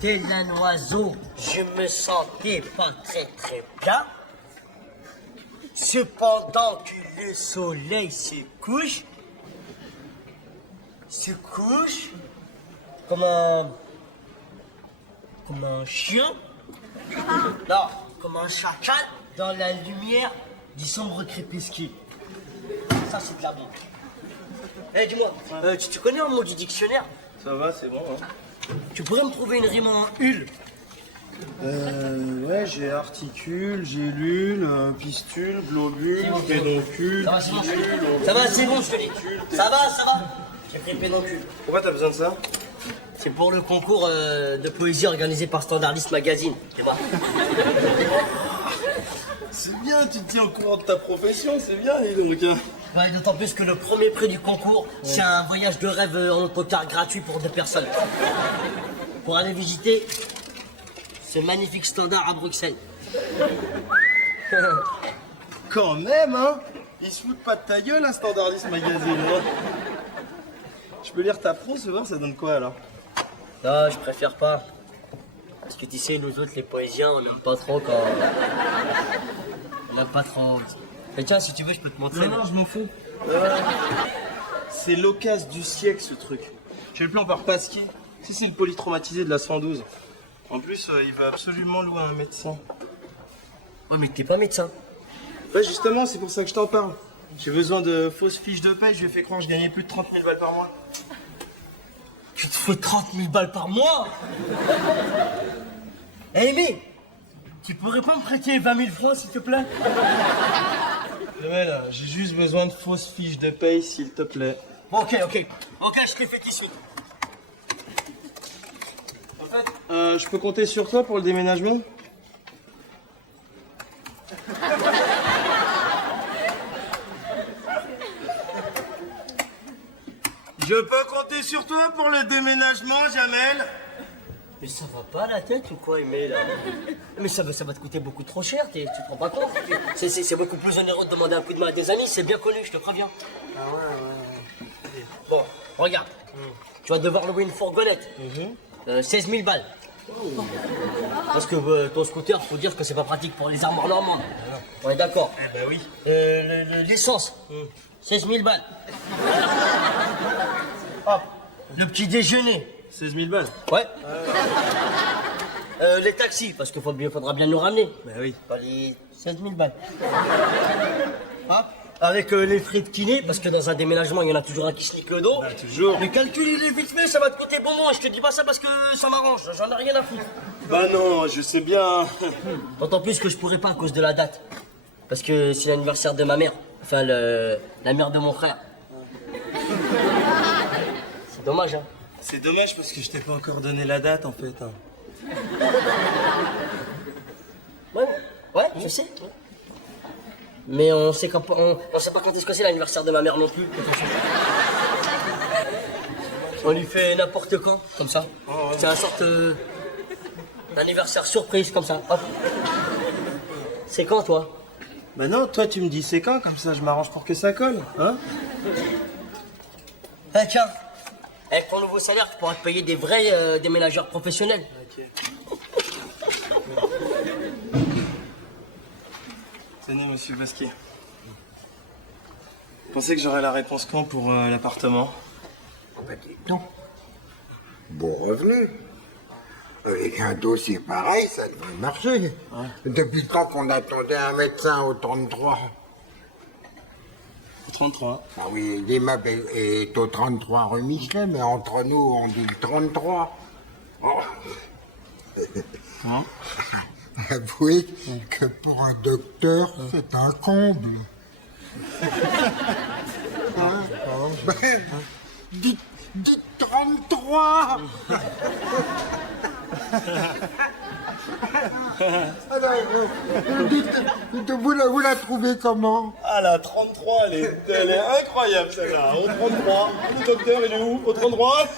tel un oiseau, je me sentais pas très bien. Cependant que le soleil se couche comme un chien, non, comme un chacal dans la lumière du sombre crépuscule. Ça, c'est de la Bible. Eh, dis-moi, tu connais un mot du dictionnaire? Ça va, c'est bon, hein. Tu pourrais me trouver une rime en hul? Ouais, j'ai articule, gélule, pistule, globule, pédoncule, Ça va, c'est bon. pilule, Ça va, c'est bon, je te dis. Ça va. J'ai pris le pédoncule. Pourquoi t'as besoin de ça? C'est pour le concours de poésie organisé par Standardiste Magazine. Tu vois. C'est bien, tu te tiens au courant de ta profession, c'est bien, les donc. Ouais, d'autant plus que le premier prix du concours, c'est un voyage de rêve en autocar gratuit pour 2 personnes. Pour aller visiter ce magnifique standard à Bruxelles. Quand même, hein. Ils se foutent pas de ta gueule, un Standardiste Magazine, hein. Je peux lire ta prose, voir, ça donne quoi, alors? Non, je préfère pas. Parce que tu sais, nous autres, les poésiens, on n'aime pas trop quand... On n'aime pas trop... Mais tiens, si tu veux, je peux te montrer. Non, je m'en fous. C'est l'occasion du siècle, ce truc. J'ai le plan par Pasquier. Si, c'est le polytraumatisé de la 112. En plus, il va absolument louer un médecin. Oh, mais t'es pas médecin. Ouais, justement, c'est pour ça que je t'en parle. J'ai besoin de fausses fiches de paie, je lui ai fait croire que je gagnais plus de 30 000 balles par mois. Tu te fais 30 000 balles par mois? Eh, mais tu pourrais pas me prêter 20 000 francs, s'il te plaît? Ouais, là, j'ai juste besoin de fausses fiches de paye, s'il te plaît. Bon, ok, je te les fais tout de suite. Je peux compter sur toi pour le déménagement? Je peux compter sur toi pour le déménagement, Jamel? Mais ça va pas la tête ou quoi, Aimé, là? Mais ça va te coûter beaucoup trop cher, tu te rends pas compte? C'est beaucoup plus onéreux de demander un coup de main à tes amis, c'est bien connu, je te préviens. Ah ouais. Bon, regarde. Tu vas devoir louer une fourgonnette. 16 000 balles. Parce que ton scooter, faut dire que c'est pas pratique pour les armoires normandes. On est d'accord? Eh ben oui. L'essence, 16 000 balles. Hop, le petit déjeuner. 16 000 balles? Ouais. Les taxis, parce qu'il faudra bien nous ramener. Ben oui. Les 16 000 balles. Hein? Avec les frais de kiné, parce que dans un déménagement, il y en a toujours un qui se nique le dos. Ben, toujours. Le calcul, il est vite fait, ça va te coûter bonbon. Je te dis pas ça parce que ça m'arrange, j'en ai rien à foutre. Bah non, je sais bien. D'autant plus que je pourrais pas à cause de la date. Parce que c'est l'anniversaire de ma mère. Enfin, la mère de mon frère. C'est dommage, hein. C'est dommage parce que je t'ai pas encore donné la date, en fait. Hein. Ouais, je sais. Mais on sait pas quand est-ce que c'est l'anniversaire de ma mère non plus. On lui fait n'importe quand, comme ça. C'est un sorte d'anniversaire surprise, comme ça. Hop. C'est quand, toi? Bah non, toi tu me dis c'est quand, comme ça je m'arrange pour que ça colle, hein? Eh tiens, avec ton nouveau salaire, tu pourras te payer des vrais déménageurs professionnels. Ok. Tenez, monsieur Basquier. Vous pensez que j'aurai la réponse quand pour l'appartement? Non. Bon revenu. Et un dossier pareil, ça devrait marcher. Ouais. Depuis quand qu'on attendait un médecin au 33? Au 33. Ah oui, l'immeuble est au 33 rue Michelet, mais entre nous, on dit le 33. Oh. Hein? Avouez que pour un docteur, c'est un comble. Hein? Ben, dites 33. Alors, vous la trouvez comment? Ah la 33, elle est incroyable celle-là. Au 33, le docteur il est où? Au 33.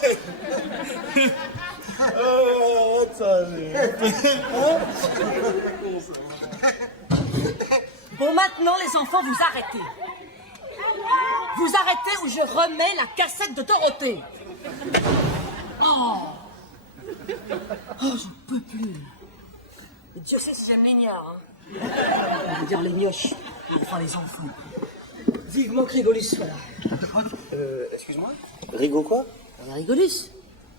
Bon, maintenant, les enfants, vous arrêtez. Vous arrêtez ou je remets la cassette de Dorothée. Oh! Oh, j'en peux plus. Et Dieu sait si j'aime les gnards, hein. On veut dire les mioches, enfin les enfants. Vivement que Rigolus soit là. Excuse-moi. Rigo quoi? Rigolus,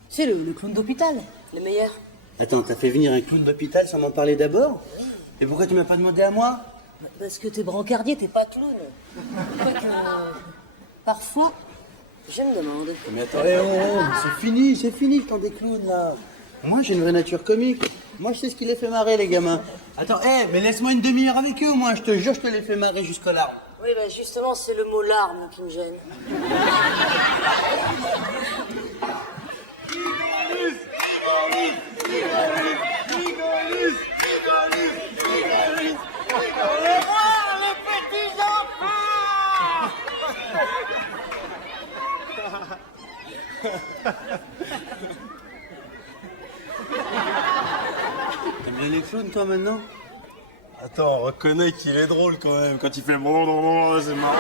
c'est le clown d'hôpital, le meilleur. Attends, t'as fait venir un clown d'hôpital sans m'en parler d'abord? Et pourquoi tu m'as pas demandé à moi? Parce que t'es brancardier, t'es pas clown. Quoique, parfois, je me demande. Mais attends, c'est fini le temps des clowns là. Moi j'ai une vraie nature comique. Moi je sais ce qui les fait marrer les gamins. Attends, mais laisse-moi une demi-heure avec eux, moi je te jure je te les fais marrer jusqu'aux larmes. Oui, bah justement, c'est le mot larme qui me gêne. T'aimes bien les clowns toi maintenant? Attends, reconnais qu'il est drôle quand même. Quand il fait bon, c'est marrant.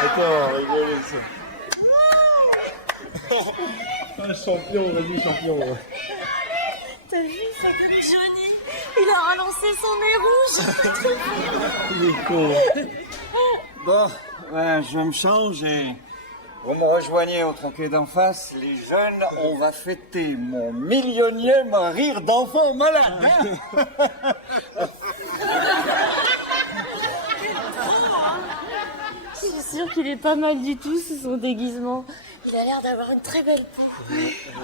Attends, rigolez ça. Ah, champion, vas-y, champion. T'as vu ça comme Johnny? Il a ralancé son nez rouge. Il est con. Bon, ouais, je me change et vous me rejoignez au troquet d'en face. Les jeunes, on va fêter mon millionième rire d'enfant malade. Hein. Je suis sûre qu'il est pas mal du tout, c'est son déguisement. Il a l'air d'avoir une très belle peau.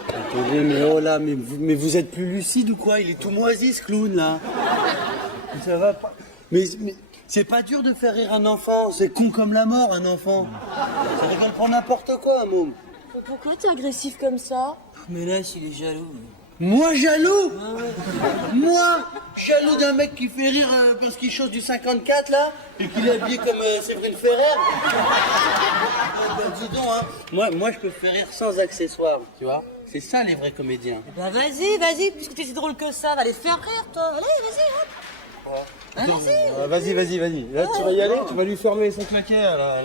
Attendez, mais oh là, mais vous êtes plus lucide ou quoi? Il est tout moisi ce clown là. Ça va pas. Mais c'est pas dur de faire rire un enfant, c'est con comme la mort un enfant. Ça rigole pour n'importe quoi, un môme. Pourquoi t'es agressif comme ça? Mais là, il est jaloux. Moi jaloux? Moi jaloux d'un mec qui fait rire parce qu'il chose du 54 là et qu'il est habillé comme Séverine Ferrer. Dis donc, hein. Moi je peux faire rire sans accessoires, tu vois. C'est ça les vrais comédiens. Bah vas-y, puisque t'es si drôle que ça, va les faire rire, toi. Allez, vas-y, hop. Hein, vas-y. Vas-y. Là tu vas y aller, tu vas lui fermer son claquet à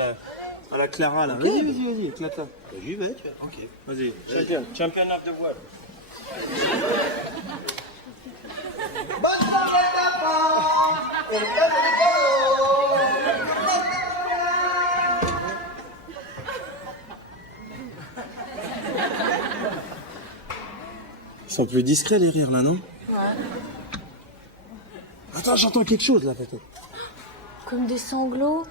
la Clara là. Vas-y, éclate là. J'y vais, tu vois. Ok. Vas-y. Champion of the world. Ils sont plus discrets les rires là, non? Ouais. Attends, j'entends quelque chose là peut-être. Comme des sanglots.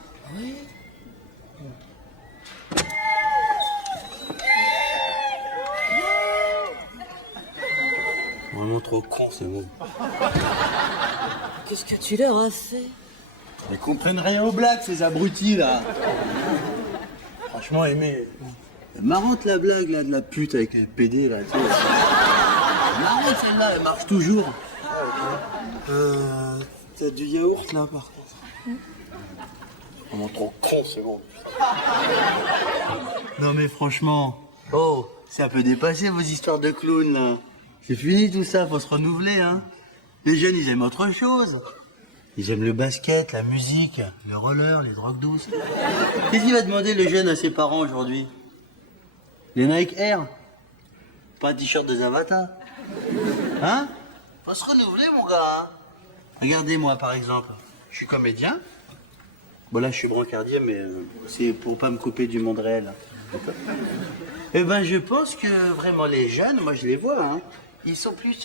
Vraiment trop con ces mots. Qu'est-ce que tu leur as fait? Ils comprennent rien aux blagues ces abrutis là. Franchement aimé. Marrante la blague là de la pute avec les PD là. Tu sais. Marrante celle-là, elle marche toujours. T'as du yaourt là par contre. Vraiment trop con c'est bon. Non mais franchement, oh, c'est un peu dépassé vos histoires de clowns là. C'est fini tout ça, faut se renouveler hein. Les jeunes ils aiment autre chose. Ils aiment le basket, la musique, le roller, les drogues douces. Qu'est-ce qu'il va demander le jeune à ses parents aujourd'hui? Les Nike Air? Pas un t-shirt de Zavata? Hein? Faut se renouveler mon gars hein. Regardez moi par exemple, je suis comédien. Bon là je suis brancardier mais c'est pour pas me couper du monde réel. D'accord. Eh ben je pense que vraiment les jeunes, moi je les vois hein. Ils sont plus...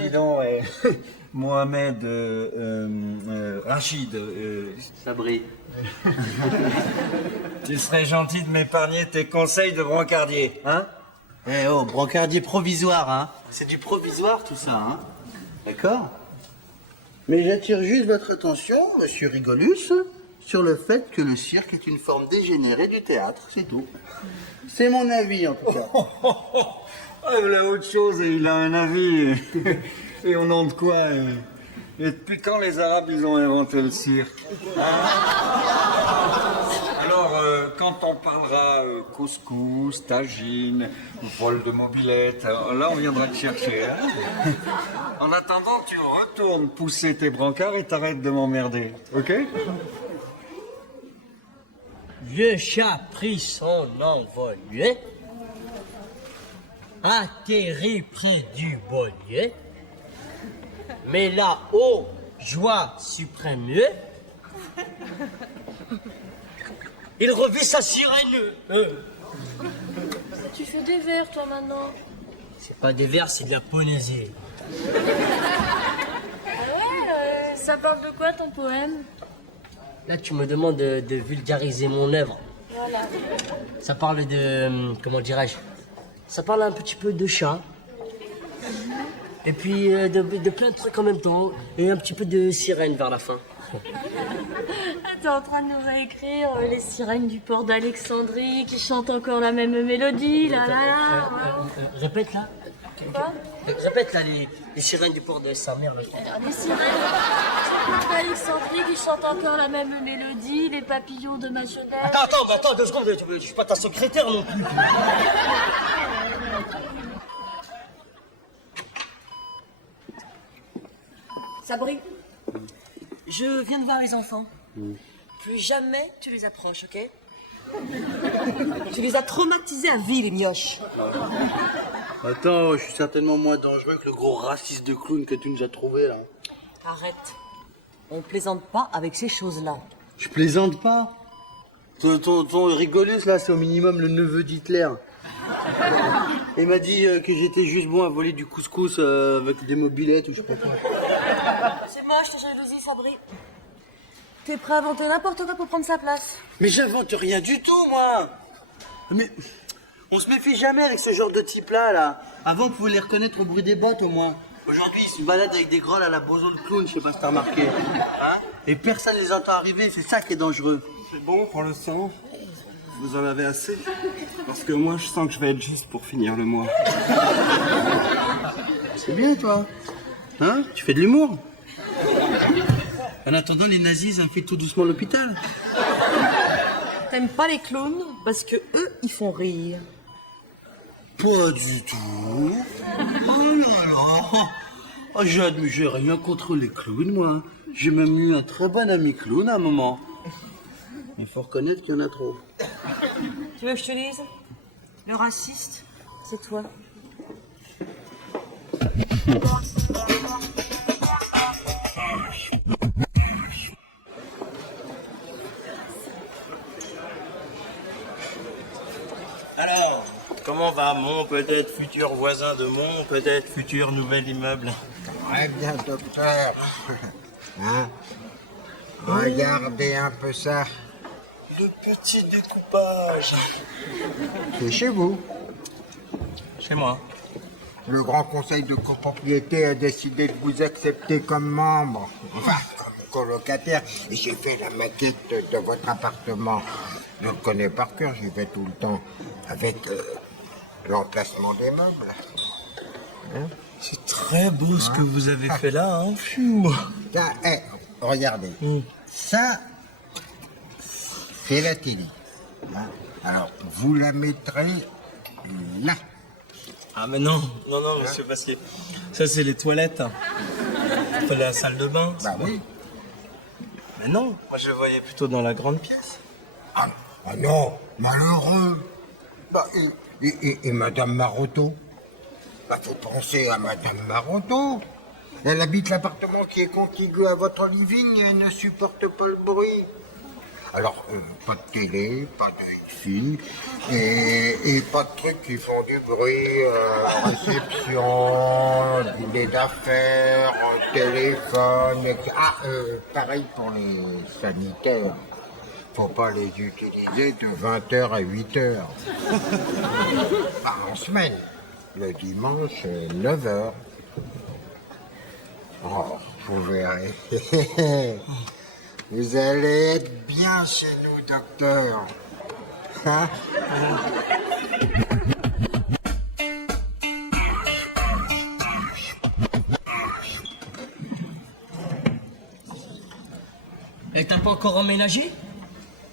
Dis donc, Mohamed Rachid, Sabri. tu serais gentil de m'épargner tes conseils de brancardier, hein? Eh oh, brancardier provisoire, hein. C'est du provisoire tout ça, hein. D'accord? Mais j'attire juste votre attention, monsieur Rigolus, sur le fait que le cirque est une forme dégénérée du théâtre, c'est tout. C'est mon avis en tout cas. Ah, il a autre chose et il a un avis. Et au nom de quoi et depuis quand les Arabes ils ont inventé le cirque? Alors, quand on parlera couscous, tagine, vol de mobilette, là on viendra te chercher. Hein. En attendant, tu retournes pousser tes brancards et t'arrêtes de m'emmerder, ok? Le chat prit son envol. atterrit près du bonnier, mais là, ô joie suprême, il revit sa sirène. Tu fais des vers, toi, maintenant. C'est pas des vers, c'est de la poésie. Ça parle de quoi, ton poème? Là, tu me demandes de vulgariser mon œuvre. Voilà. Ça parle de... comment dirais-je? Ça parle un petit peu de chat. Et puis de plein de trucs en même temps. Et un petit peu de sirène vers la fin. T'es en train de nous réécrire les sirènes du port d'Alexandrie qui chantent encore la même mélodie, là, là, là. Répète là. Quoi? Répète là les sirènes du port de sa mère. Là. Alors, les sirènes du port d'Alexandrie qui chantent encore la même mélodie, les papillons de ma jeunesse. Attends, 2 secondes, je suis pas ta secrétaire non plus. Sabri, je viens de voir les enfants. Plus jamais tu les approches, ok? Tu les as traumatisés à vie, les mioches. Attends, je suis certainement moins dangereux que le gros raciste de clown que tu nous as trouvé là. Arrête. On plaisante pas avec ces choses-là. Je plaisante pas. Ton rigolus là, c'est au minimum le neveu d'Hitler. Il m'a dit que j'étais juste bon à voler du couscous avec des mobilettes ou je sais pas quoi. C'est moche, ta jalousie, Sabri. T'es prêt à inventer n'importe quoi pour prendre sa place. Mais j'invente rien du tout, moi. Mais on se méfie jamais avec ce genre de type-là, là. Avant, on pouvait les reconnaître au bruit des bottes, au moins. Aujourd'hui, ils se baladent avec des grolles à la boson de clown, je sais pas si t'as remarqué. Hein? Et personne les entend arriver, c'est ça qui est dangereux. C'est bon pour le sang? Vous en avez assez? Parce que moi, je sens que je vais être juste pour finir le mois. C'est bien, toi. Hein? Tu fais de l'humour. En attendant, les nazis, ils infiltrent tout doucement l'hôpital. T'aimes pas les clowns parce que eux, ils font rire. Pas du tout. Oh là là. Oh, j'ai rien contre les clowns, moi. J'ai même eu un très bon ami clown à un moment. Il faut reconnaître qu'il y en a trop. Tu veux que je te dise? Le raciste, c'est toi. Alors, comment va mon peut-être futur voisin de mon peut-être futur nouvel immeuble? Très bien, docteur. Hein? Regardez un peu ça. Le petit découpage. C'est chez vous. Chez moi. Le Grand Conseil de copropriété a décidé de vous accepter comme membre, enfin comme colocataire, et j'ai fait la maquette de votre appartement. Je le connais par cœur, j'y vais tout le temps, avec l'emplacement des meubles. Hein? C'est très beau ce que vous avez fait là, hein. Pfiou. Ça, regardez, ça, c'est la télé. Hein? Alors, vous la mettrez là. Ah mais non, monsieur Passier. Ça c'est les toilettes. La salle de bain. Bah oui. Mais non, moi je voyais plutôt dans la grande pièce. Ah non, malheureux. Bah, et Madame Marotto? Bah, faut penser à Madame Marotto. Elle habite l'appartement qui est contigu à votre living et elle ne supporte pas le bruit. Alors, pas de télé, pas de film, et pas de trucs qui font du bruit, réception, dîner d'affaires, téléphone, etc. Ah, pareil pour les sanitaires. Faut pas les utiliser de 20h à 8h. Ah, en semaine. Le dimanche, 9h. Oh, vous verrez. Vous allez être bien chez nous, docteur. Hein? Et t'as pas encore emménagé?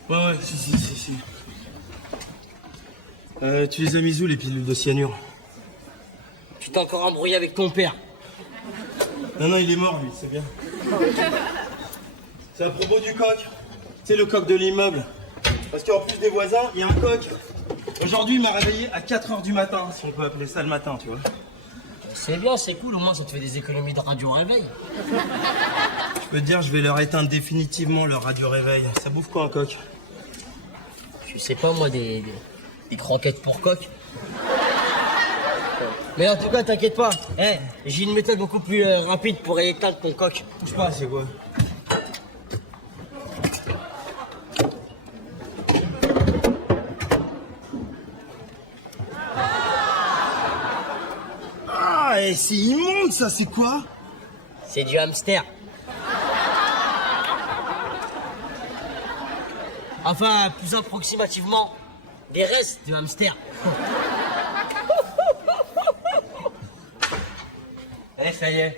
Ouais, si. Tu les as mis où les pilules de cyanure? Tu t'es encore embrouillé avec ton père. Non, il est mort lui, c'est bien. C'est à propos du coq. C'est le coq de l'immeuble. Parce qu'en plus des voisins, il y a un coq. Aujourd'hui, il m'a réveillé à 4h du matin, si on peut appeler ça le matin, tu vois. C'est bien, c'est cool, au moins ça te fait des économies de radio réveil. Je peux te dire, je vais leur éteindre définitivement leur radio réveil. Ça bouffe quoi un coq? Je sais pas moi, des croquettes pour coq. Mais en tout cas, t'inquiète pas, j'ai une méthode beaucoup plus rapide pour éteindre ton coq. Je sais pas, c'est quoi? Ah, et c'est immonde ça, c'est quoi? C'est du hamster. Enfin, plus approximativement, des restes de hamster. Ça y est,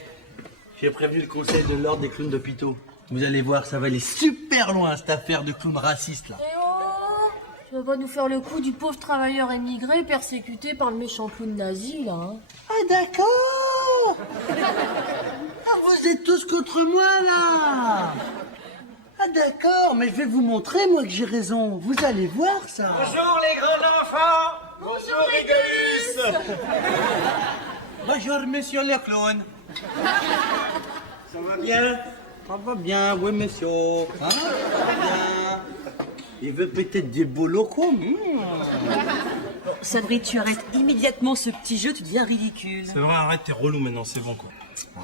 j'ai prévu le conseil de l'ordre des clowns d'hôpitaux. Vous allez voir, ça va aller super loin, cette affaire de clown raciste, là. Eh oh, tu vas pas nous faire le coup du pauvre travailleur émigré persécuté par le méchant clown nazi, là, hein. Ah, d'accord. Ah, vous êtes tous contre moi, là. Ah, d'accord, mais je vais vous montrer, moi, que j'ai raison. Vous allez voir, ça. Bonjour les grands enfants. Bonjour Régulus. Bonjour, monsieur le clown. Ça va bien? Ça va bien, oui, monsieur. Hein? Ça va bien. Il veut peut-être des beaux locaux. Sabri, tu arrêtes immédiatement ce petit jeu, tu deviens ridicule. C'est vrai, arrête, t'es relou maintenant, c'est bon quoi.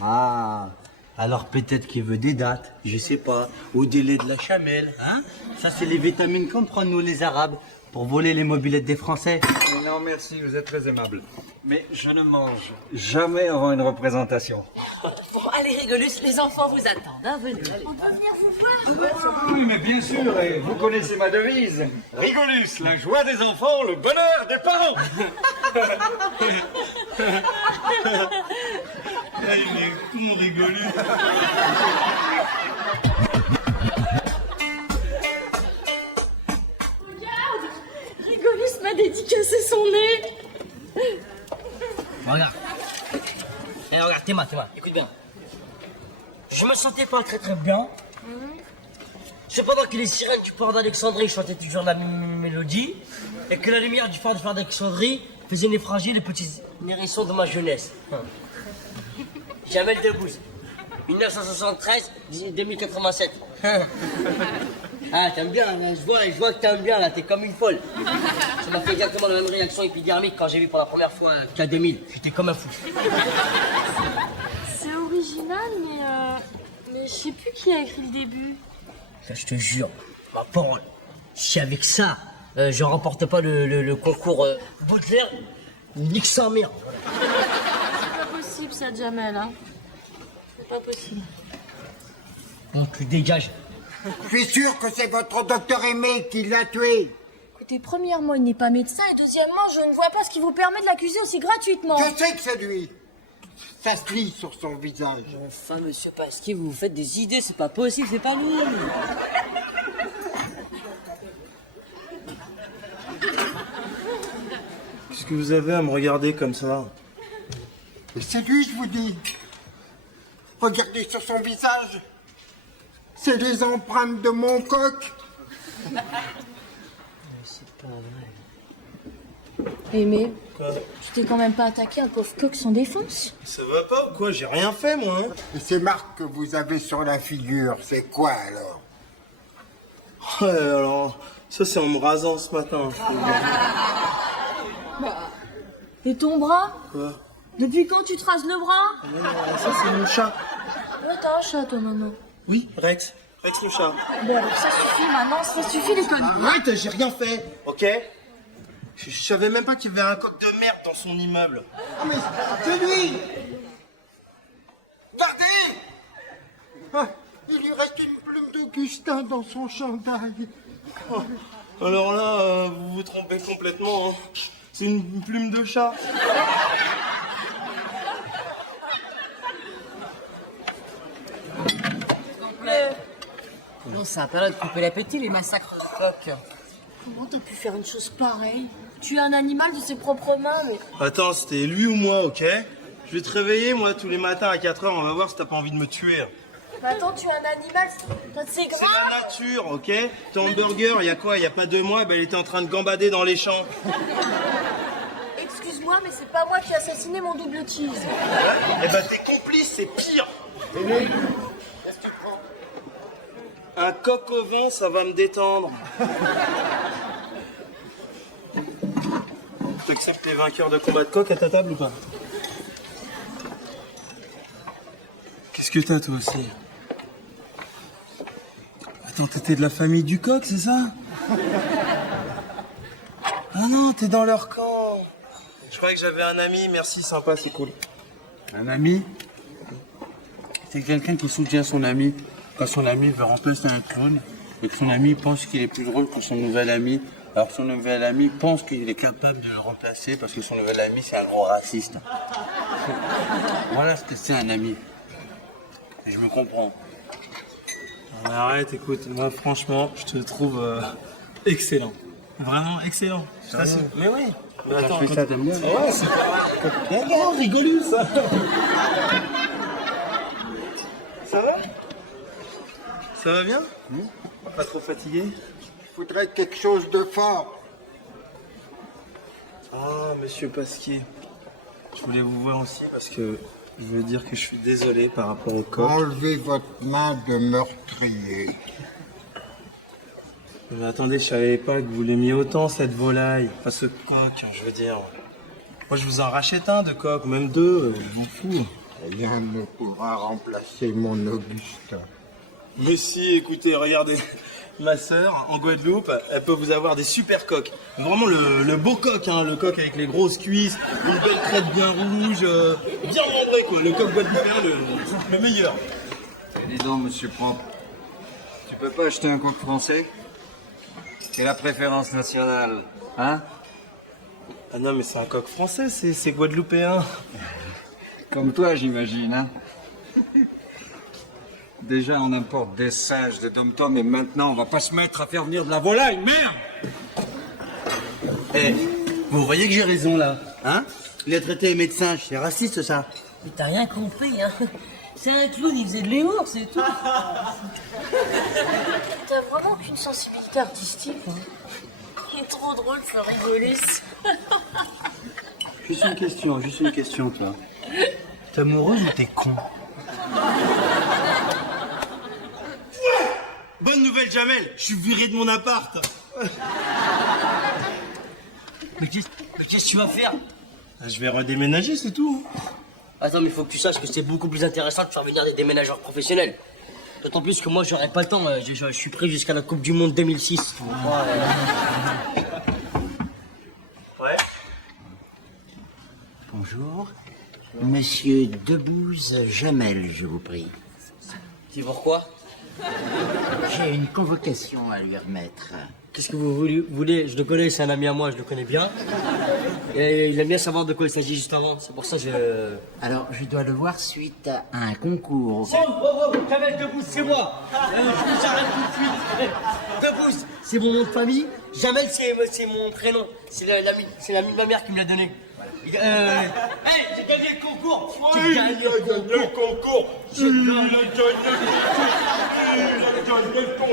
Ah, alors peut-être qu'il veut des dates, je sais pas, au délai de la chamelle, hein? Ça, c'est les vitamines qu'on prend, nous, les Arabes, pour voler les mobylettes des Français. Non merci, vous êtes très aimable. Mais je ne mange jamais avant une représentation. Bon, allez, Régulus, les enfants vous attendent, hein, venez. Allez. On peut venir vous voir. Oui, mais bien sûr, et vous connaissez ma devise. Rigolus, la joie des enfants, le bonheur des parents. Ah, il est con, rigolo. Régulus m'a dédicacé son nez. Regarde. Regarde, Théma, écoute bien. Je me sentais pas très très bien. C'est pendant que les sirènes du port d'Alexandrie chantaient toujours la même mélodie et que la lumière du phare d'Alexandrie faisait naufrager les petits hérissons de ma jeunesse. Jamel Debbouze, 1973-2087. Ah, t'aimes bien, hein, je vois que t'aimes bien, là, t'es comme une folle. Ça m'a fait exactement la même réaction épidermique quand j'ai vu pour la première fois K2000. J'étais comme un fou. C'est original, mais je sais plus qui a écrit le début. Ça, je te jure, ma parole, si avec ça, je remporte pas le concours Baudelaire, nique sa mère. C'est pas possible ça, Jamel, hein. C'est pas possible. Bon, tu dégages. Je suis sûr que c'est votre docteur Aimé qui l'a tué. Écoutez, premièrement, il n'est pas médecin, et deuxièmement, je ne vois pas ce qui vous permet de l'accuser aussi gratuitement. Je sais que c'est lui. Ça se lit sur son visage. Enfin, monsieur Pasquier, vous vous faites des idées, c'est pas possible, c'est pas nous. Qu'est-ce que vous avez à me regarder comme ça? Mais c'est lui, je vous dis. Regardez sur son visage. C'est les empreintes de mon coq. Aimé, tu t'es quand même pas attaqué à un pauvre coq sans défense? Ça va pas ou quoi? J'ai rien fait, moi. Hein. Et ces marques que vous avez sur la figure, c'est quoi alors? Ouais, alors, ça c'est en me rasant ce matin. Et ton bras? Quoi? Depuis quand tu traces le bras? Ça c'est mon chat. Ouais, t'as un chat, toi, maintenant. Oui, Rex. Rex le chat. Bon, alors ça suffit maintenant, ça suffit les conneries. Arrête, j'ai rien fait, ok? Je savais même pas qu'il y avait un coq de merde dans son immeuble. Ah mais c'est lui. Regardez. Ah, il lui reste une plume d'Augustin dans son chandail. Alors là, vous vous trompez complètement. Hein. C'est une plume de chat. Non, c'est un période de couper l'appétit, les massacres de coqs. Comment t'as pu faire une chose pareille? Tuer un animal de ses propres mains, mais... Attends, c'était lui ou moi, ok? Je vais te réveiller, moi, tous les matins à 4h, on va voir si t'as pas envie de me tuer. Mais attends, tu es un animal, c'est C'est grave. la nature, ok? Ton hamburger, il y a quoi? Il y a pas 2 mois, ben, il était en train de gambader dans les champs. Excuse-moi, mais c'est pas moi qui ai assassiné mon double cheese. Eh ben, t'es complice, c'est pire. Qu'est-ce que tu prends? Un coq au vin, ça va me détendre. T'acceptes les vainqueurs de combat de coq à ta table ou pas? Qu'est-ce que t'as toi aussi? Attends, t'étais de la famille du coq, c'est ça? Ah non, t'es dans leur camp. Je croyais que j'avais un ami, merci, sympa, c'est cool. Un ami? C'est quelqu'un qui soutient son ami. Quand son ami veut remplacer un clown, et que son ami pense qu'il est plus drôle que son nouvel ami, alors son nouvel ami pense qu'il est capable de le remplacer parce que son nouvel ami, c'est un gros raciste. Voilà ce que c'est un ami. Et je me comprends. Arrête, écoute, moi franchement, je te trouve excellent. Vraiment excellent. Mais oui. Mais attends, fais ça, t'aimes bien? Ouais, c'est pas... Non, rigolo ça. Ça va? Ça va bien? Pas trop fatigué? Il faudrait quelque chose de fort. Ah, monsieur Pasquier. Je voulais vous voir aussi parce que je veux dire que je suis désolé par rapport au coq. Enlevez votre main de meurtrier. Mais attendez, je savais pas que vous l'aimiez autant cette volaille. Enfin, ce coq, je veux dire. Moi, je vous en rachète un de coq, même 2, je m'en fous. Rien ne pourra remplacer mon Augustin. Mais si, écoutez, regardez. Ma sœur, en Guadeloupe, elle peut vous avoir des super coqs. Vraiment le beau coq, hein, le coq avec les grosses cuisses, une belle crête bien rouge, bien membré quoi. Le coq guadeloupéen, le meilleur. Dis donc, monsieur Propre, tu peux pas acheter un coq français? C'est la préférence nationale, hein? Ah non, mais c'est un coq français, c'est guadeloupéen. Comme toi, j'imagine, hein? Déjà, on importe des singes, des dom-toms, et maintenant, on va pas se mettre à faire venir de la volaille, merde! Eh, vous voyez que j'ai raison là, hein? Il a traité les médecins, c'est raciste ça. Mais t'as rien compris, hein. C'est un clown, il faisait de l'humour, c'est tout. T'as vraiment qu'une sensibilité artistique, hein. Il est trop drôle, ça rigolisse. Juste une question, toi. T'es amoureuse ou t'es con? Bonne nouvelle, Jamel, je suis viré de mon appart. Mais qu'est-ce que tu vas faire? Je vais redéménager, c'est tout. Attends, mais il faut que tu saches que c'est beaucoup plus intéressant de faire venir des déménageurs professionnels. D'autant plus que moi, j'aurai pas le temps. Je suis pris jusqu'à la Coupe du Monde 2006. Ouais. Bonjour. Monsieur Debouze Jamel, je vous prie. Tu sais pourquoi? J'ai une convocation à lui remettre. Qu'est-ce que vous voulez? Je le connais, c'est un ami à moi, je le connais bien. Et il aime bien savoir de quoi il s'agit juste avant. C'est pour ça que je... Alors, je dois le voir suite à un concours. Jamel Debbouze, c'est moi. Je vous arrête tout de suite. Debbouze, c'est mon nom de famille. Jamel, c'est mon prénom. C'est l'ami de ma mère qui me l'a donné. Hey, j'ai gagné le concours. J'ai gagné le concours.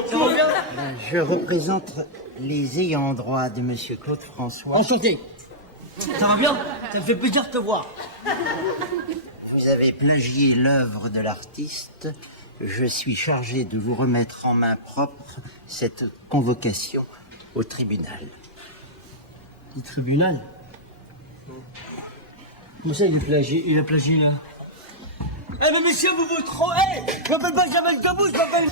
Ça va bien? Je représente les ayants droit de Monsieur Claude François. Enchanté. Ça va bien? Ça me fait plaisir de te voir. Vous avez plagié l'œuvre de l'artiste. Je suis chargé de vous remettre en main propre cette convocation au tribunal. Le tribunal? Comment ça, il a plagié, là? Eh, mais monsieur, vous vous trompez! Hey, je m'appelle pas Jamel Debbouze, je m'appelle...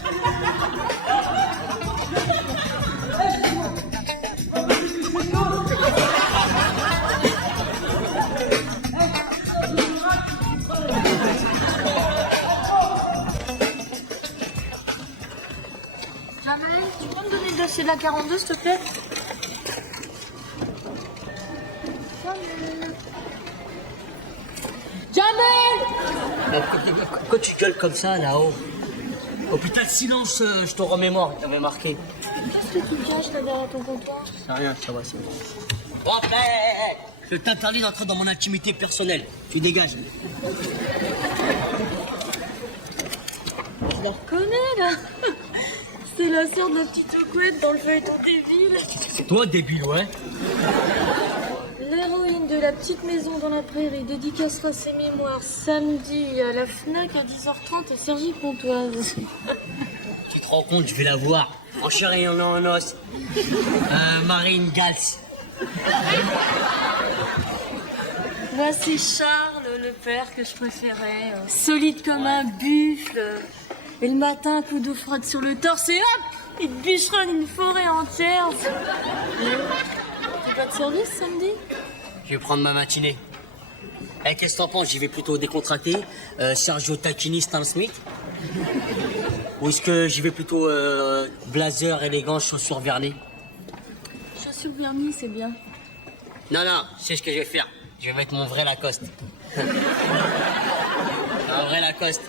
Jamel, tu peux me donner le dossier de la 42, s'il te plaît? Jamel! Pourquoi tu gueules comme ça, là-haut? Oh putain, silence, je te remémore, il t'avait marqué. Qu'est-ce que tu caches là derrière ton comptoir? C'est rien, ça va, c'est bon. Bon, je t'interdis d'entrer dans mon intimité personnelle. Tu dégages. je la reconnais, là. C'est la sœur de la petite couette dans le feuilleton des villes. C'est toi, débile, ouais. L'héroïne de la petite maison dans la prairie dédicacera ses mémoires samedi à la FNAC à 10h30 à Cergy-Pontoise. Tu te rends compte, je vais la voir. En chair et en os. Marine Gals. Moi, c'est Charles, le père que je préférais. Solide comme un buffle. Et le matin, coup d'eau froide sur le torse et hop, il te bûcheronne une forêt entière. T'as pas de service samedi? Je vais prendre ma matinée. Eh, qu'est-ce que t'en penses? J'y vais plutôt décontracté. Sergio Tacchini, Stan Smith. Ou est-ce que j'y vais plutôt blazer, élégant, chaussures vernies? Chaussures vernis, c'est bien. Non, non, c'est ce que je vais faire. Je vais mettre mon vrai Lacoste. Un vrai Lacoste.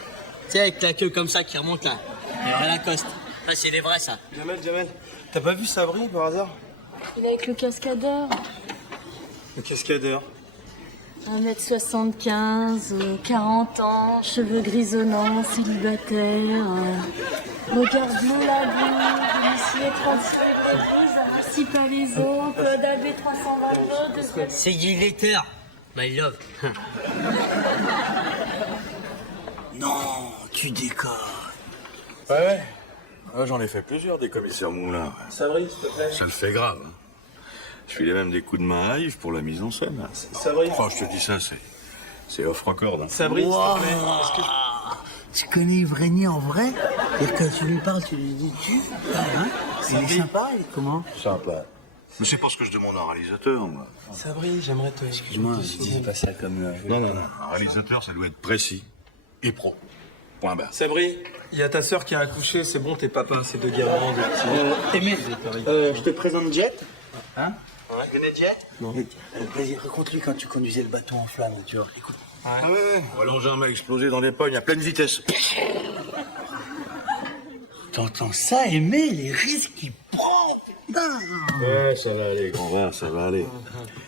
Tu sais, avec la queue comme ça qui remonte là. Un vrai Lacoste. Ça, c'est des vrais, ça. Jamel, t'as pas vu Sabri par hasard? Il est avec le cascadeur. Le cascadeur. 1m75, 40 ans, cheveux grisonnants, célibataire, regard bleu labour, initié 36 Rassi Palaiso, Claude AB 322, C'est Guy Letter. My love. Non, tu déconnes. Ouais. Ah, j'en ai fait plusieurs des commissaires Moulin. Sabri, s'il te plaît. Ça le fait grave. Hein. Je filais même des coups de main à Yves pour la mise en scène. Sabri. Oh, je te dis ça, c'est off record. Hein. Sabri, s'il te plaît. Est-ce que Tu connais Yves Régnier en vrai? Et quand tu lui parles, tu lui dis tu? Hein? Il est sympa, il est comment? Sympa. Mais c'est pas ce que je demande à un réalisateur, moi. Sabri, j'aimerais te... Excuse-moi, je dis pas ça comme... Non. Un réalisateur, ça doit être précis et pro. Point barre. Sabri, il y a ta sœur qui a accouché, c'est bon, t'es papa, c'est deux gamins, deux petits... Aimé, je te présente Jet. Hein? Ouais. Tu connais Jet? Non. Vas-y, raconte-lui quand tu conduisais le bateau en flamme, tu vois. Écoute. Ouais. L'engin m'a explosé dans des pognes à pleine vitesse. T'entends ça, Aimé, les risques qu'il prend, putain! Ouais, ça va aller, grand verre, ça va aller.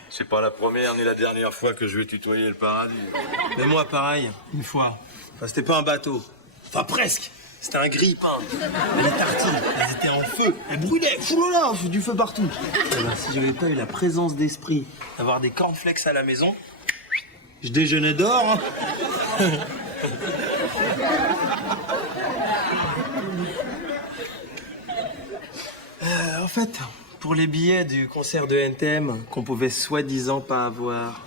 C'est pas la première ni la dernière fois que je vais tutoyer le paradis. Mais moi, pareil, une fois. Enfin, c'était pas un bateau. Enfin, presque. C'était un grille-pain. Les tartines, elles étaient en feu. Elles brûlaient. Foulala, du feu partout. Eh ben, si j'avais pas eu la présence d'esprit d'avoir des cornflakes à la maison, je déjeunais dehors. Hein. En fait, pour les billets du concert de NTM qu'on pouvait soi-disant pas avoir.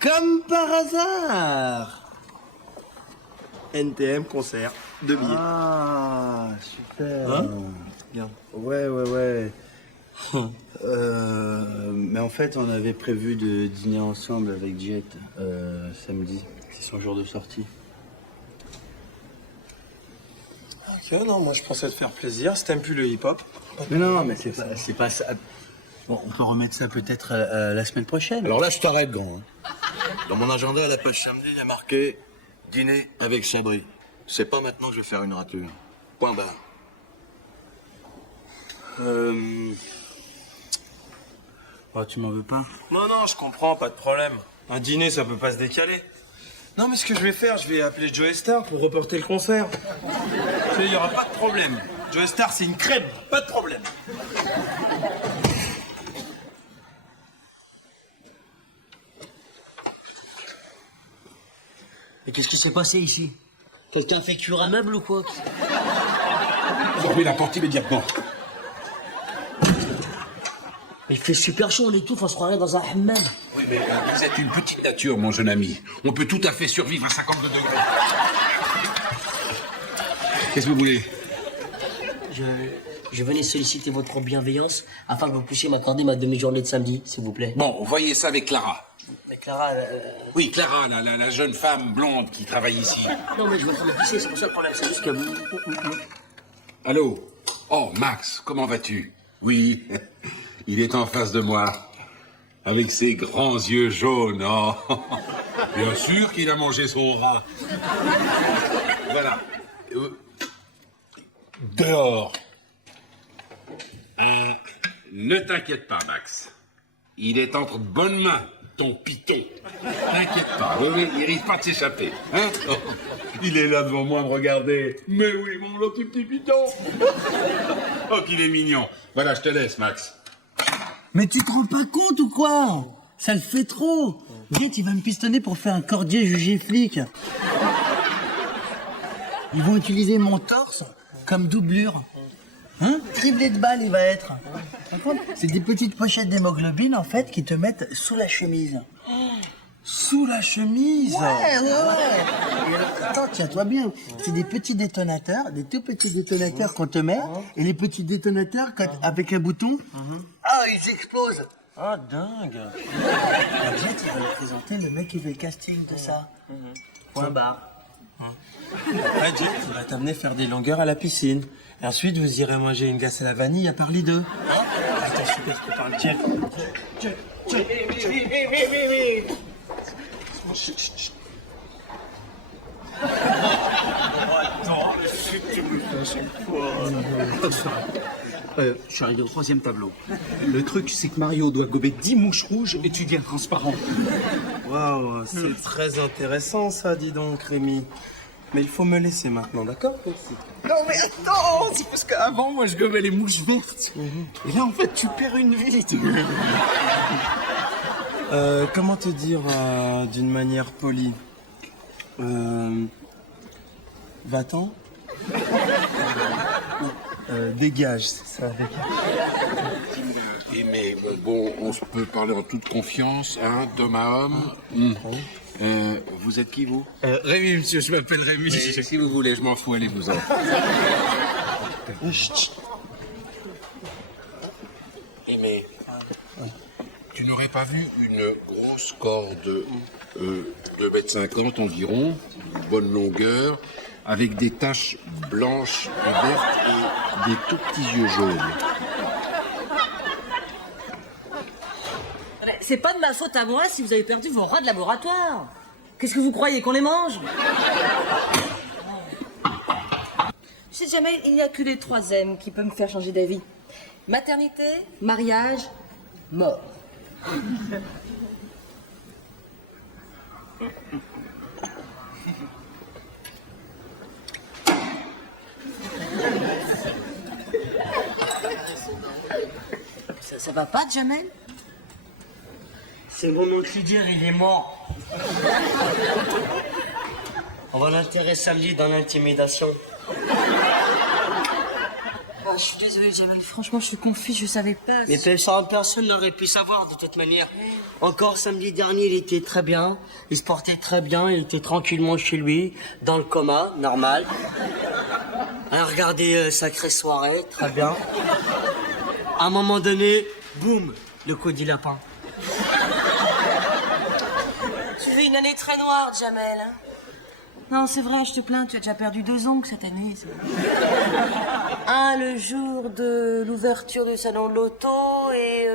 Comme par hasard, NTM concert, 2 billets. Ah, super. Hein? Bien. Ouais. Mais en fait, on avait prévu de dîner ensemble avec Jet samedi. C'est son jour de sortie. Ok, non, moi je pensais te faire plaisir. Si t'aimes plus le hip-hop. Non, mais c'est pas ça. Bon, on peut remettre ça peut-être la semaine prochaine. Alors là, je t'arrête, grand. Hein. Dans mon agenda, à la page samedi, il y a marqué « Dîner avec Sabri ». C'est pas maintenant que je vais faire une rature. Point barre. Oh, tu m'en veux pas? Non, je comprends, pas de problème. Un dîner, ça peut pas se décaler. Non, mais ce que je vais faire, je vais appeler Joe Star pour reporter le concert. Tu sais, il y aura pas de problème. Joe Star, c'est une crème, pas de problème. Mais qu'est-ce qui s'est passé ici? Quelqu'un a fait cuire un meuble ou quoi? Fermez la porte immédiatement. Il fait super chaud, on étouffe, on se croirait dans un hammam. Oui, mais vous êtes une petite nature, mon jeune ami. On peut tout à fait survivre à 52 degrés. Qu'est-ce que vous voulez? Je venais solliciter votre bienveillance afin que vous puissiez m'accorder ma demi-journée de samedi, s'il vous plaît. Bon, voyez ça avec Clara. Mais Clara, Oui, Clara, la jeune femme blonde qui travaille ici. non mais je vais en train de pisser, c'est pour ça le problème, c'est juste que... Allô? Oh, Max, comment vas-tu? Oui, il est en face de moi. Avec ses grands yeux jaunes. Oh. Bien sûr qu'il a mangé son rat. Voilà. Dehors. Ne t'inquiète pas, Max. Il est entre de bonnes mains. ton piton. T'inquiète pas, oui, il risque pas de s'échapper. Hein? Oh, il est là devant moi à me regarder. Mais oui, mon petit piton. Oh, qu'il est mignon. Voilà, je te laisse, Max. Mais tu te rends pas compte ou quoi? Ça le fait trop. Viens, il va me pistonner pour faire un cordier jugé flic. Ils vont utiliser mon torse comme doublure. Hein? Criblé de balles, il va être. C'est des petites pochettes d'hémoglobine, en fait, qui te mettent sous la chemise. Sous la chemise? Ouais. Et alors, attends, tiens-toi bien. C'est des petits détonateurs, des tout petits détonateurs qu'on te met. Et les petits détonateurs, avec un bouton, ils explosent. Ah, dingue. En fait, il va me présenter le mec qui fait le casting de ça. Point barre. Après, Jet, il va t'amener faire des longueurs à la piscine. Et ensuite, vous irez manger une glace à la vanille à Parly 2. Attends, super, je te parle. Jet. Je suis arrivé au 3e tableau. Le truc, c'est que Mario doit gober 10 mouches rouges et tu deviens transparent. Waouh, c'est très intéressant ça, dis donc, Rémi. Mais il faut me laisser maintenant, d'accord? Non mais attends, c'est parce qu'avant, moi, je gobais les mouches vertes. Et là, en fait, tu perds une vie. Comment te dire d'une manière polie? Va-t'en. Dégage, c'est ça, dégage. Mais bon, on se peut parler en toute confiance, hein, d'homme à homme. Vous êtes qui, vous? Rémi, monsieur, je m'appelle Rémi. Si vous voulez, je m'en fous, allez-vous-en. Mais tu n'aurais pas vu une grosse corde de 2,50 m environ, bonne longueur, avec des taches blanches et vertes et des tout petits yeux jaunes. C'est pas de ma faute à moi si vous avez perdu vos rats de laboratoire. Qu'est-ce que vous croyez, qu'on les mange? Je sais jamais, il n'y a que les 3 M qui peuvent me faire changer d'avis. Maternité, mariage, mort. Ça va pas, Jamel? C'est bon, mon dire, il est mort. On va l'enterrer samedi dans l'intimidation. Oh, je suis désolée, Jamel. Franchement, je suis confus, je savais pas. Mais personne n'aurait pu savoir de toute manière. Encore samedi dernier, il était très bien. Il se portait très bien. Il était tranquillement chez lui, dans le coma, normal. À regarder sacrée soirée, très bien. À un moment donné, boum, le coup du lapin. Tu vis une année très noire, Jamel. Hein? Non, c'est vrai, je te plains, tu as déjà perdu 2 ongles cette année. Un le jour de l'ouverture du salon de l'auto et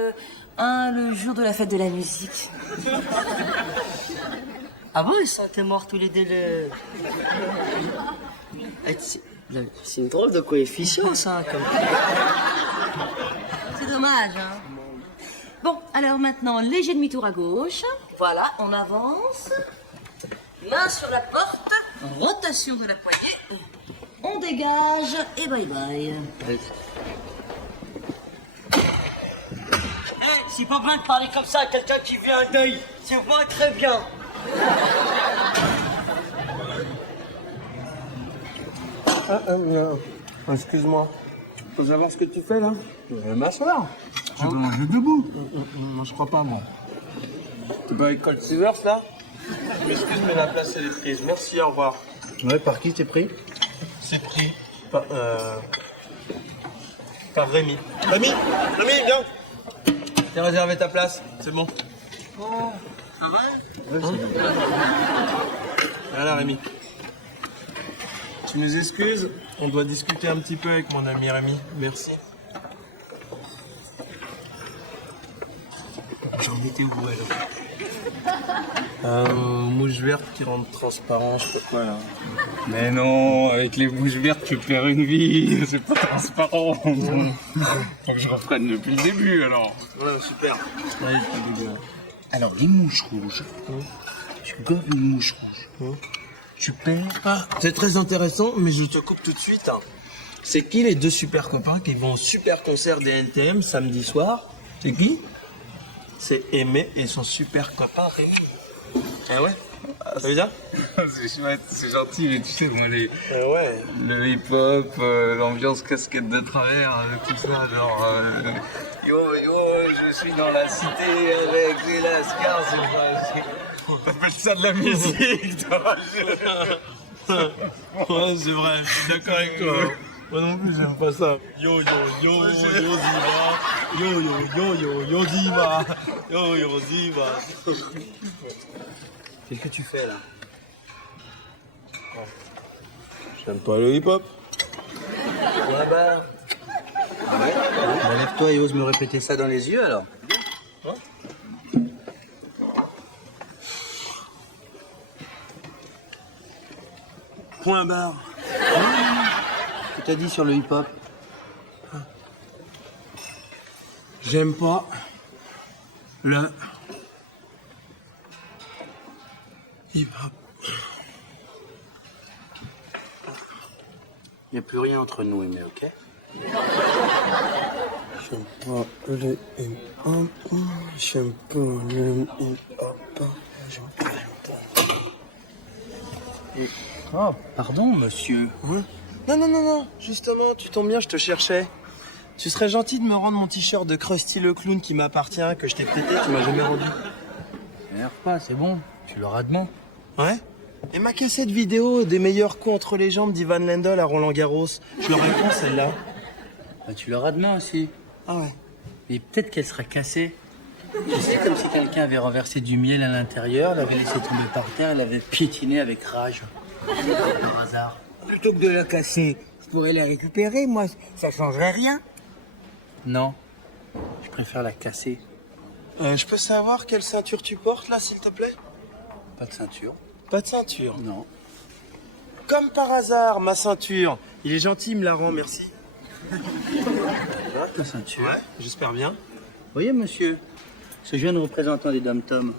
un le jour de la fête de la musique. Ah bon, ils sont morts tous les deux le... C'est une drôle de coefficient, ça. Comme... C'est dommage, hein. Bon, alors maintenant, léger demi-tour à gauche. Voilà, on avance. Main sur la porte, rotation de la poignée. On dégage et bye bye. Hey, c'est pas bien de parler comme ça à quelqu'un qui vit un deuil. C'est moi très bien. Excuse-moi. Faut savoir ce que tu fais là? Je vais m'asseoir. Je peux manger debout. Non, je crois pas, moi. Tu pas avec Cold Scissors là? Excuse, mais la place elle est prise. Merci, au revoir. Ouais, par qui t'es pris? C'est pris. Par Rémi. Rémi, viens. T'as réservé ta place, c'est bon. Oh, ça va? Voilà, Rémi. Tu nous excuses? On doit discuter un petit peu avec mon ami Rémi. Merci. J'en étais où, alors? Mouche verte qui rend transparent, je sais pas quoi, là. Mais non, avec les mouches vertes, tu perds une vie. C'est pas transparent. Faut que je reprenne depuis le début, alors. Ouais, super. Ouais, je peux Alors, les mouches rouges. Tu gobes une mouche rouge. Tu perds. Ah, c'est très intéressant, mais je te coupe tout de suite. C'est qui les deux super copains qui vont au super concert des NTM samedi soir? C'est qui? C'est Aimé et son super copain Rémi. Ah ouais? Ça veut dire? C'est chouette, c'est gentil, mais tu sais, moi, Ouais. le hip-hop, l'ambiance casquette de travers, tout ça, genre... yo, je suis dans la cité avec les lascars, t'appelles ça de la musique, toi? Ouais, c'est vrai, je suis d'accord avec toi. Moi non plus, j'aime pas ça. Yo, Ziva. Yo, Ziva. Qu'est-ce que tu fais là? J'aime pas le hip-hop. Ouais bah... Lève-toi et ose me répéter ça dans les yeux, alors. Point barre. Qu'est-ce que t'as dit sur le hip-hop? J'aime pas le hip-hop. Il n'y a plus rien entre nous, Aimé, ok? J'aime pas le hip-hop. J'aime pas le hip-hop. Oh, pardon, monsieur. Non. Justement, tu tombes bien, je te cherchais. Tu serais gentil de me rendre mon t-shirt de Krusty le clown qui m'appartient, que je t'ai prêté, tu m'as jamais rendu. N'énerve pas, c'est bon. Tu l'auras demain. Ouais? Et ma cassette vidéo des meilleurs coups entre les jambes d'Ivan Lendl à Roland Garros, je l'aurais quand celle-là? Bah, tu l'auras demain aussi. Ah ouais. Et peut-être qu'elle sera cassée. Tu sais, comme si quelqu'un avait renversé du miel à l'intérieur, l'avait laissé tomber par terre et l'avait piétiné avec rage. Par hasard. Plutôt que de la casser, je pourrais la récupérer, moi, ça changerait rien. Non. Je préfère la casser. Je peux savoir quelle ceinture tu portes là, s'il te plaît? Pas de ceinture. Pas de ceinture. Non. Comme par hasard, ma ceinture. Il est gentil, il me la rend, merci. Voilà ta ceinture. Ouais, j'espère bien. Vous voyez, monsieur, ce jeune représentant des dom-toms,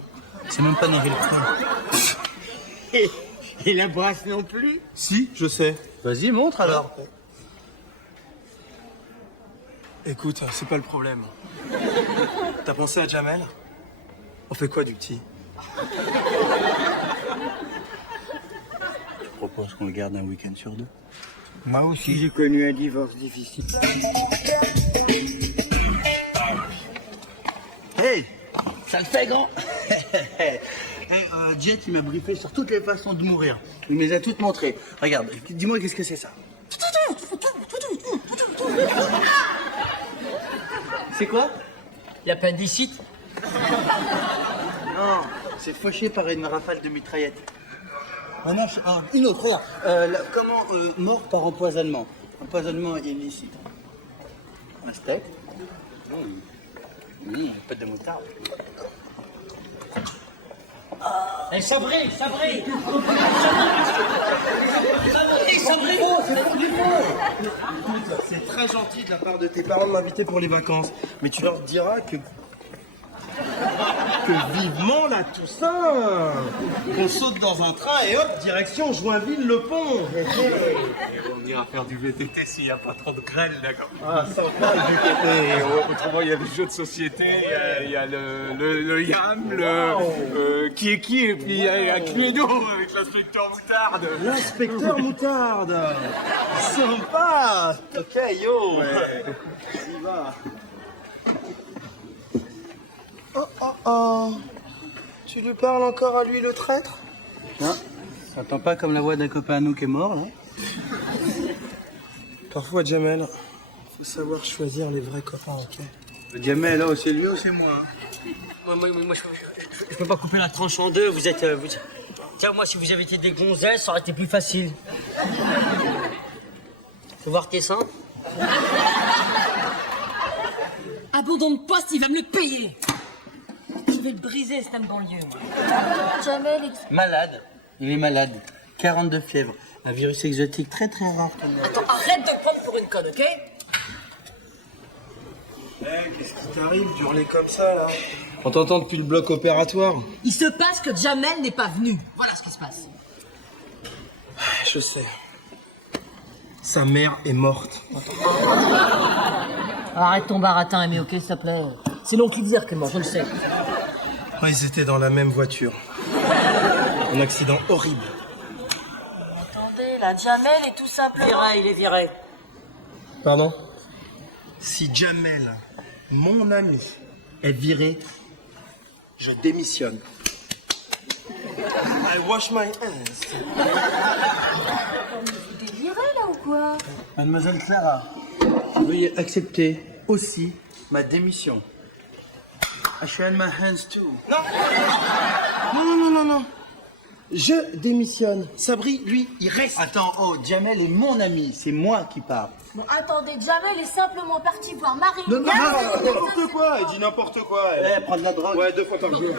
c'est même pas Neville Crain. Et la brasse non plus? Si, je sais. Vas-y, montre alors. Écoute, c'est pas le problème. T'as pensé à Jamel? On fait quoi du petit? Je propose qu'on le garde un week-end sur deux. Moi aussi, j'ai connu un divorce difficile. Hey, ça le fait, grand. Jet, il m'a briefé sur toutes les façons de mourir. Il me les a toutes montrées. Regarde, dis-moi qu'est-ce que c'est ça? C'est quoi? L'appendicite? Non, c'est fauché par une rafale de mitraillette. Ah non, une autre, regarde. Mort par empoisonnement. Empoisonnement illicite. Un steak. Pas de moutarde. Sabré! Sabré! C'est très gentil de la part de tes parents de m'inviter pour les vacances. Mais tu leur diras que vivement la Toussaint, qu'on saute dans un train et hop, direction Joinville-le-Pont. On ira faire du VTT s'il n'y a pas trop de grêle, d'accord? Ah, sympa le VTT. Autrement, il y a des jeux de société, il y a le YAM, qui est qui, et puis il y a Cluedo avec l'inspecteur Moutarde. L'inspecteur Moutarde. Sympa. Ok, yo. Ouais. On y va. Oh. Tu lui parles encore à lui, le traître? Non, ça entend pas comme la voix d'un copain à nous qui est mort, là. Parfois, Jamel, faut savoir choisir les vrais copains, ok? Le Jamel, là, c'est lui ou c'est moi? Moi, je peux pas couper la tranche en deux, vous êtes... Tiens, moi, si vous avez été des gonzesses, ça aurait été plus facile. Faut voir tes seins? Abandon de poste, il va me le payer. Je vais le briser, cet homme banlieue, moi. Jamel, Malade. Il est malade. 42 fièvres. Un virus exotique très très rare. Attends, arrête de le prendre pour une conne, ok? Qu'est-ce qui t'arrive d'hurler comme ça, là? On t'entend depuis le bloc opératoire. Il se passe que Jamel n'est pas venu. Voilà ce qui se passe. Je sais. Sa mère est morte. Arrête ton baratin, Aimé, ok, s'il te plaît. C'est l'oncle Xer qui est mort, je le sais. Ouais, ils étaient dans la même voiture. Un accident horrible. Attendez, là, Jamel est tout simplement... Viré, il est viré. Pardon? Si Jamel, mon ami, est viré, je démissionne. I wash my hands. T'es viré, là, ou quoi? Mademoiselle Clara, veuillez accepter aussi ma démission. I shall my hands too. Non. Non. Je démissionne. Sabri, lui, il reste. Attends, oh, Jamel est mon ami, c'est moi qui parle. Bon, attendez, Jamel est simplement parti voir Marie. Non, n'importe quoi, il dit n'importe quoi. Eh, prendre de la drogue. Ouais, 2 fois par jour.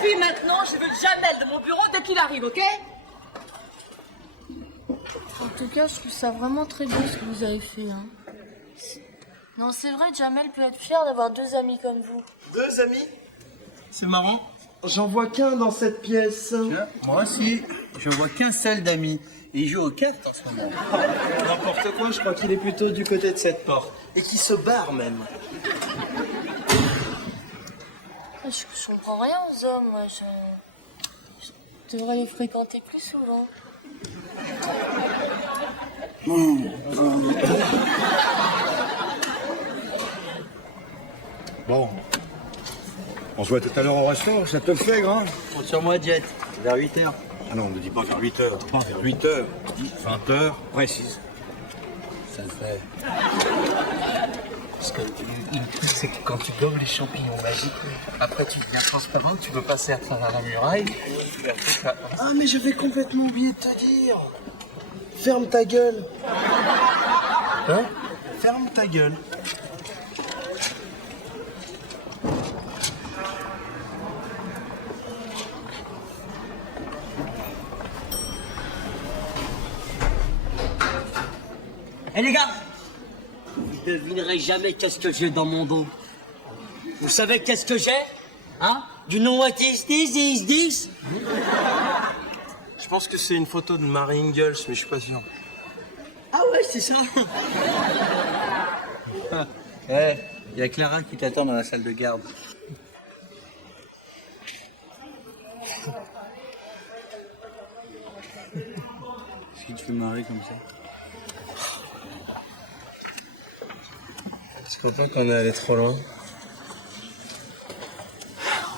Puis maintenant, je veux Jamel de mon bureau dès qu'il arrive, ok? En tout cas, je trouve ça vraiment très beau ce que vous avez fait. Hein. Non, c'est vrai, Jamel peut être fier d'avoir 2 amis comme vous. 2 amis? C'est marrant. J'en vois qu'un dans cette pièce. Tiens, moi aussi, je vois qu'un seul d'ami. Et il joue aux cartes en ce moment. N'importe quoi, je crois qu'il est plutôt du côté de cette porte. Et qui se barre même. Je comprends rien aux hommes, moi. Je devrais les fréquenter plus souvent. Bon. On se voit tout à l'heure au restaurant, ça te le fait, grand? Compte sur moi, Jet, vers 8h. Ah non, ne dis pas vers 8h, pas vers 8h. Dis 20h, précise. Ça le fait. Parce que le truc, c'est que quand tu gobes les champignons magiques, après tu deviens transparent, tu peux passer à travers la muraille. Ah, mais j'avais complètement oublié de te dire. Ferme ta gueule. Hein? Ferme ta gueule. Eh les gars, vous devinerez jamais qu'est-ce que j'ai dans mon dos. Vous savez qu'est-ce que j'ai? Hein? Du know what is this? Je pense que c'est une photo de Marie Ingalls, mais je suis pas sûr. Ah ouais, c'est ça. Ouais, il y a Clara qui t'attend dans la salle de garde. Est-ce qu'il te fait marrer comme ça? Tu crois pas qu'on est allé trop loin?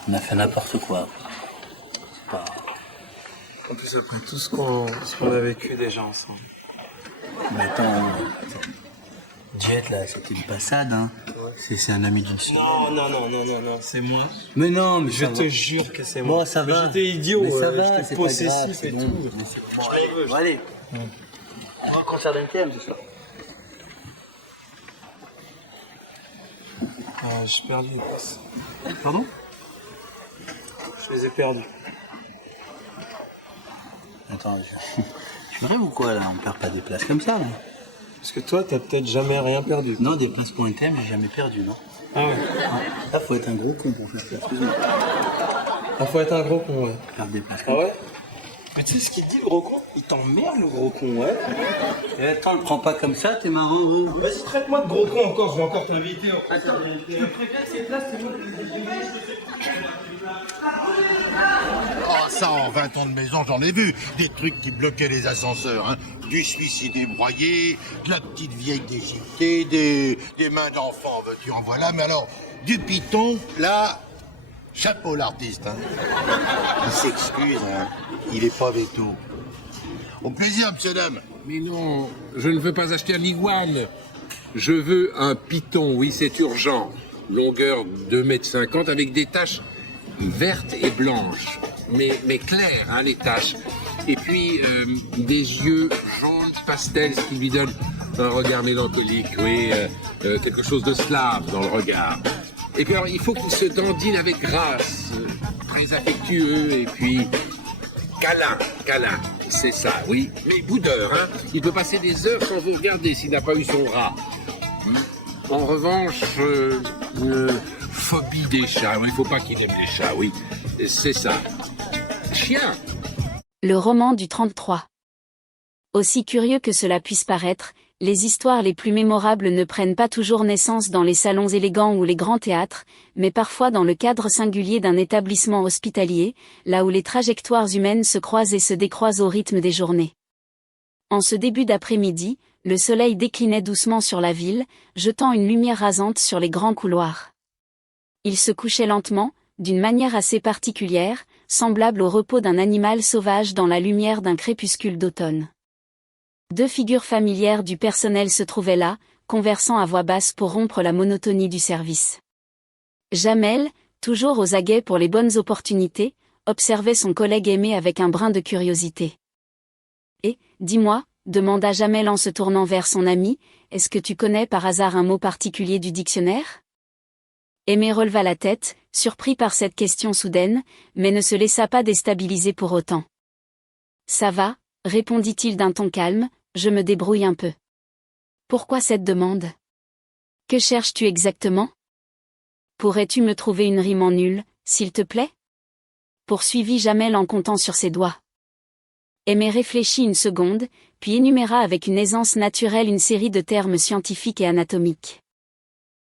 On a fait n'importe quoi. C'est pas... En plus, après tout ce qu'on a vécu déjà ensemble. Mais attends, Jet là, c'était une passade, hein. Ouais. C'est un ami d'une semaine. Non, c'est moi. Mais non, mais je ça te va. jure que c'est moi. Moi, ça va. J'étais idiot, mais ça va, j'étais c'est possessif pas grave, et bon. tout. Bon, allez. On va au concert d'NTM ce soir. J'ai perdu les places. Pardon? Je les ai perdues. Attends, je rêve ou quoi là? On perd pas des places comme ça là. Parce que toi, t'as peut-être jamais rien perdu. Non, des places pour NTM, j'ai jamais perdu, non. Ah ouais. Là, faut être un gros con pour faire ça. Excuse-moi. Ah, faut être un gros con, ouais. Perdre des places. Ah ouais? Mais tu sais ce qu'il dit, le gros con? Il t'emmerde, le gros con, ouais. Et attends, le prends pas comme ça, t'es marrant, gros. Vas-y, traite-moi de gros con encore, je vais encore t'inviter. Attends, je te préviens, ces places, c'est moi Oh, ça, en 20 ans de maison, j'en ai vu. Des trucs qui bloquaient les ascenseurs, hein. Du suicide broyé, de la petite vieille déchiquetée, des mains d'enfants, veux-tu en voilà. Mais alors, du python, là, chapeau l'artiste, hein. Il s'excuse, hein. Il est pas avec nous. Au plaisir, monsieur, dame. Mais non, je ne veux pas acheter un iguane. Je veux un python, oui, c'est urgent. Longueur 2,50 m avec des taches vertes et blanches. Mais claires, hein, les taches. Et puis, des yeux jaunes pastel, ce qui lui donne un regard mélancolique, oui, quelque chose de slave dans le regard. Et puis alors, il faut qu'il se dandine avec grâce, très affectueux, et puis câlin, c'est ça, oui. Mais boudeur, hein. Il peut passer des heures sans vous regarder s'il n'a pas eu son rat. En revanche, phobie des chats. Il faut pas qu'il aime les chats, oui. C'est ça. Chien. Le roman du 33. Aussi curieux que cela puisse paraître, les histoires les plus mémorables ne prennent pas toujours naissance dans les salons élégants ou les grands théâtres, mais parfois dans le cadre singulier d'un établissement hospitalier, là où les trajectoires humaines se croisent et se décroisent au rythme des journées. En ce début d'après-midi, le soleil déclinait doucement sur la ville, jetant une lumière rasante sur les grands couloirs. Il se couchait lentement, d'une manière assez particulière, semblable au repos d'un animal sauvage dans la lumière d'un crépuscule d'automne. 2 figures familières du personnel se trouvaient là, conversant à voix basse pour rompre la monotonie du service. Jamel, toujours aux aguets pour les bonnes opportunités, observait son collègue Aimé avec un brin de curiosité. « Et, dis-moi, demanda Jamel en se tournant vers son ami, est-ce que tu connais par hasard un mot particulier du dictionnaire ?» Aimé releva la tête, surpris par cette question soudaine, mais ne se laissa pas déstabiliser pour autant. « Ça va, répondit-il d'un ton calme, je me débrouille un peu. Pourquoi cette demande? Que cherches-tu exactement? Pourrais-tu me trouver une rime en nul, s'il te plaît? Poursuivit Jamel en comptant sur ses doigts. Aimé réfléchit une seconde, puis énuméra avec une aisance naturelle une série de termes scientifiques et anatomiques.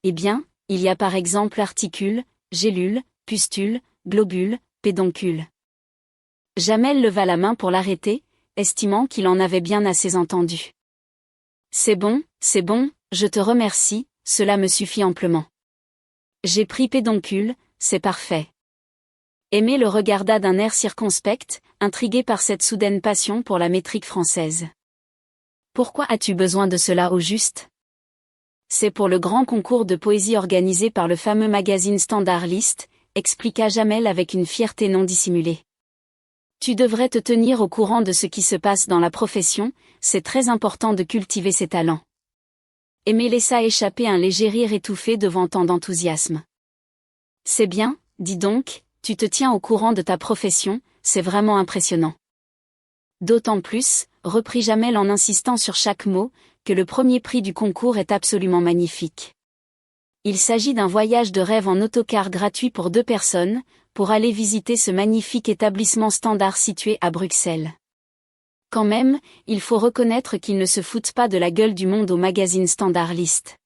Eh bien, il y a par exemple articule, gélule, pustule, globule, pédoncule. Jamel leva la main pour l'arrêter, estimant qu'il en avait bien assez entendu. C'est bon, je te remercie, cela me suffit amplement. J'ai pris pédoncule, c'est parfait. Aimé le regarda d'un air circonspect, intrigué par cette soudaine passion pour la métrique française. Pourquoi as-tu besoin de cela au juste? C'est pour le grand concours de poésie organisé par le fameux magazine Standard List, expliqua Jamel avec une fierté non dissimulée. Tu devrais te tenir au courant de ce qui se passe dans la profession, c'est très important de cultiver ses talents. Aimé laissa échapper un léger rire étouffé devant tant d'enthousiasme. C'est bien, dis donc, tu te tiens au courant de ta profession, c'est vraiment impressionnant. D'autant plus, reprit Jamel en insistant sur chaque mot, que le premier prix du concours est absolument magnifique. Il s'agit d'un voyage de rêve en autocar gratuit pour 2 personnes, pour aller visiter ce magnifique établissement Standard situé à Bruxelles. Quand même, il faut reconnaître qu'ils ne se foutent pas de la gueule du monde au magazine Standard List.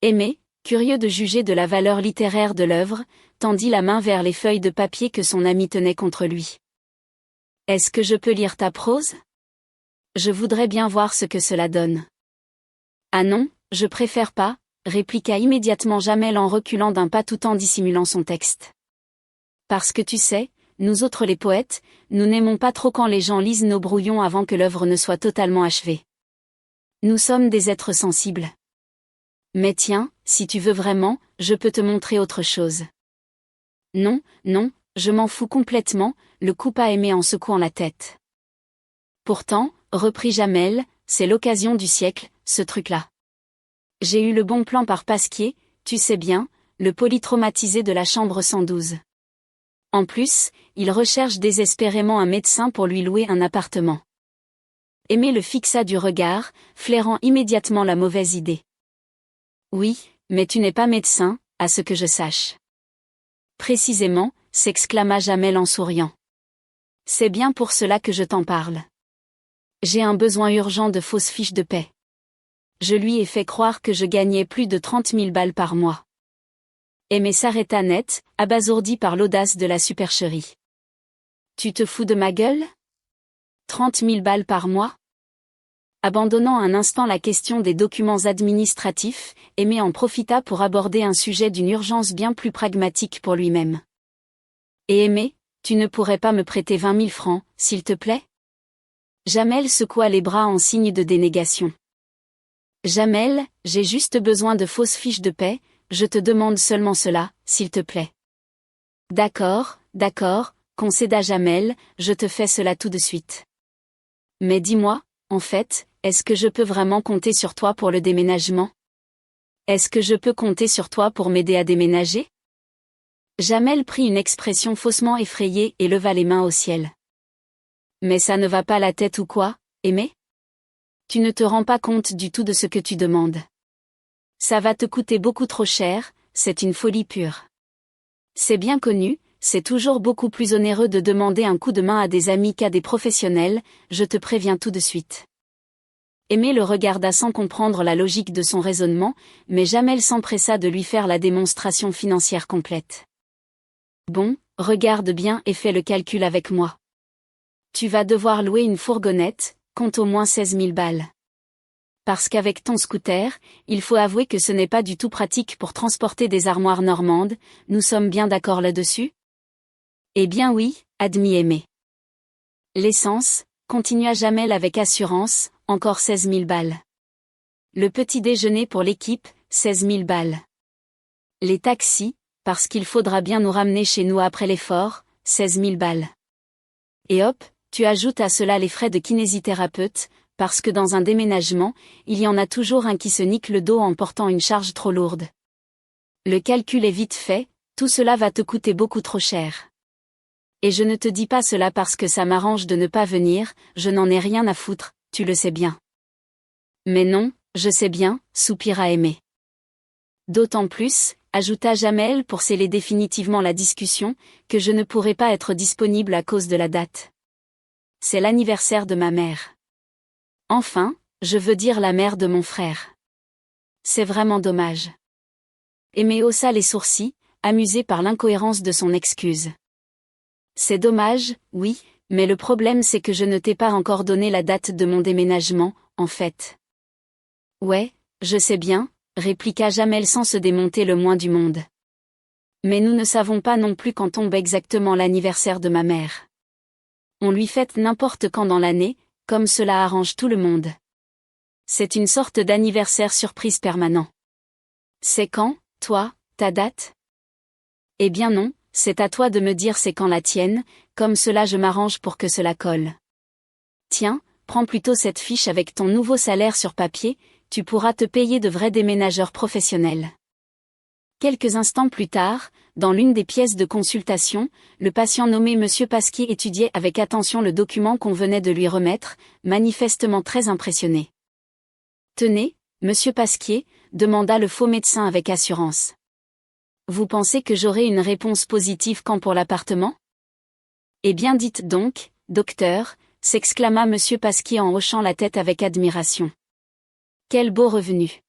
Aimé, curieux de juger de la valeur littéraire de l'œuvre, tendit la main vers les feuilles de papier que son ami tenait contre lui. « Est-ce que je peux lire ta prose? Je voudrais bien voir ce que cela donne. »« Ah non, je préfère pas, » répliqua immédiatement Jamel en reculant d'un pas tout en dissimulant son texte. « Parce que tu sais, nous autres les poètes, nous n'aimons pas trop quand les gens lisent nos brouillons avant que l'œuvre ne soit totalement achevée. Nous sommes des êtres sensibles. Mais tiens, si tu veux vraiment, je peux te montrer autre chose. » Non, je m'en fous complètement, le coupa Aimé en secouant la tête. Pourtant, reprit Jamel, c'est l'occasion du siècle, ce truc-là. J'ai eu le bon plan par Pasquier, tu sais bien, le polytraumatisé de la chambre 112. En plus, il recherche désespérément un médecin pour lui louer un appartement. Aimé le fixa du regard, flairant immédiatement la mauvaise idée. Oui, mais tu n'es pas médecin, à ce que je sache. Précisément, s'exclama Jamel en souriant. C'est bien pour cela que je t'en parle. J'ai un besoin urgent de fausses fiches de paie. Je lui ai fait croire que je gagnais plus de 30 000 balles par mois. Aimé s'arrêta net, abasourdi par l'audace de la supercherie. Tu te fous de ma gueule? 30 000 balles par mois? Abandonnant un instant la question des documents administratifs, Aimé en profita pour aborder un sujet d'une urgence bien plus pragmatique pour lui-même. Et Aimé, tu ne pourrais pas me prêter 20 000 francs, s'il te plaît? Jamel secoua les bras en signe de dénégation. Jamel, j'ai juste besoin de fausses fiches de paie, je te demande seulement cela, s'il te plaît. D'accord, concéda Jamel, je te fais cela tout de suite. Mais dis-moi, en fait, est-ce que je peux vraiment compter sur toi pour le déménagement? Est-ce que je peux compter sur toi pour m'aider à déménager? Jamel prit une expression faussement effrayée et leva les mains au ciel. Mais ça ne va pas la tête ou quoi, Aimé? Tu ne te rends pas compte du tout de ce que tu demandes. Ça va te coûter beaucoup trop cher, c'est une folie pure. C'est bien connu, c'est toujours beaucoup plus onéreux de demander un coup de main à des amis qu'à des professionnels, je te préviens tout de suite. Aimé le regarda sans comprendre la logique de son raisonnement, mais Jamel s'empressa de lui faire la démonstration financière complète. Bon, regarde bien et fais le calcul avec moi. Tu vas devoir louer une fourgonnette, compte au moins 16 000 balles. Parce qu'avec ton scooter, il faut avouer que ce n'est pas du tout pratique pour transporter des armoires normandes, nous sommes bien d'accord là-dessus? Eh bien oui, admit Aimé. L'essence, continua Jamel avec assurance, encore 16 000 balles. Le petit déjeuner pour l'équipe, 16 000 balles. Les taxis, parce qu'il faudra bien nous ramener chez nous après l'effort, 16 000 balles. Et hop, tu ajoutes à cela les frais de kinésithérapeute, parce que dans un déménagement, il y en a toujours un qui se nique le dos en portant une charge trop lourde. Le calcul est vite fait, tout cela va te coûter beaucoup trop cher. Et je ne te dis pas cela parce que ça m'arrange de ne pas venir, je n'en ai rien à foutre, tu le sais bien. Mais non, je sais bien, soupira Aimé. D'autant plus, ajouta Jamel pour sceller définitivement la discussion, que je ne pourrai pas être disponible à cause de la date. C'est l'anniversaire de ma mère. Enfin, je veux dire la mère de mon frère. C'est vraiment dommage. Aimé haussa les sourcils, amusé par l'incohérence de son excuse. C'est dommage, oui, mais le problème c'est que je ne t'ai pas encore donné la date de mon déménagement, en fait. Ouais, je sais bien, répliqua Jamel sans se démonter le moins du monde. Mais nous ne savons pas non plus quand tombe exactement l'anniversaire de ma mère. On lui fête n'importe quand dans l'année, comme cela arrange tout le monde. C'est une sorte d'anniversaire surprise permanent. C'est quand, toi, ta date? Eh bien non, c'est à toi de me dire c'est quand la tienne, comme cela je m'arrange pour que cela colle. Tiens, prends plutôt cette fiche avec ton nouveau salaire sur papier, tu pourras te payer de vrais déménageurs professionnels. Quelques instants plus tard, dans l'une des pièces de consultation, le patient nommé Monsieur Pasquier étudiait avec attention le document qu'on venait de lui remettre, manifestement très impressionné. « Tenez, Monsieur Pasquier » demanda le faux médecin avec assurance. « Vous pensez que j'aurai une réponse positive quand pour l'appartement ? » « Eh bien dites donc, docteur » s'exclama Monsieur Pasquier en hochant la tête avec admiration. « Quel beau revenu !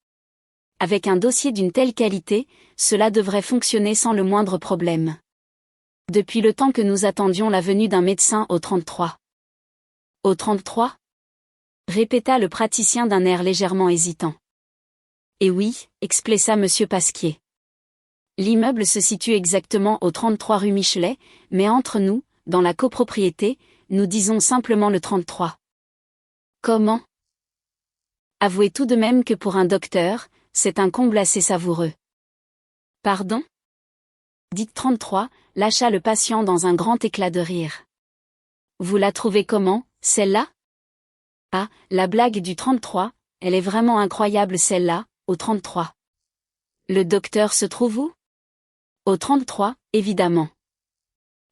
Avec un dossier d'une telle qualité, cela devrait fonctionner sans le moindre problème. Depuis le temps que nous attendions la venue d'un médecin au 33. Au 33 ? Répéta le praticien d'un air légèrement hésitant. Et oui, expliqua Monsieur Pasquier. L'immeuble se situe exactement au 33 rue Michelet, mais entre nous, dans la copropriété, nous disons simplement le 33. Comment ? Avouez tout de même que pour un docteur, c'est un comble assez savoureux. Pardon ? Dites 33, lâcha le patient dans un grand éclat de rire. Vous la trouvez comment, celle-là ? Ah, la blague du 33, elle est vraiment incroyable celle-là, au 33. Le docteur se trouve où ? Au 33, évidemment.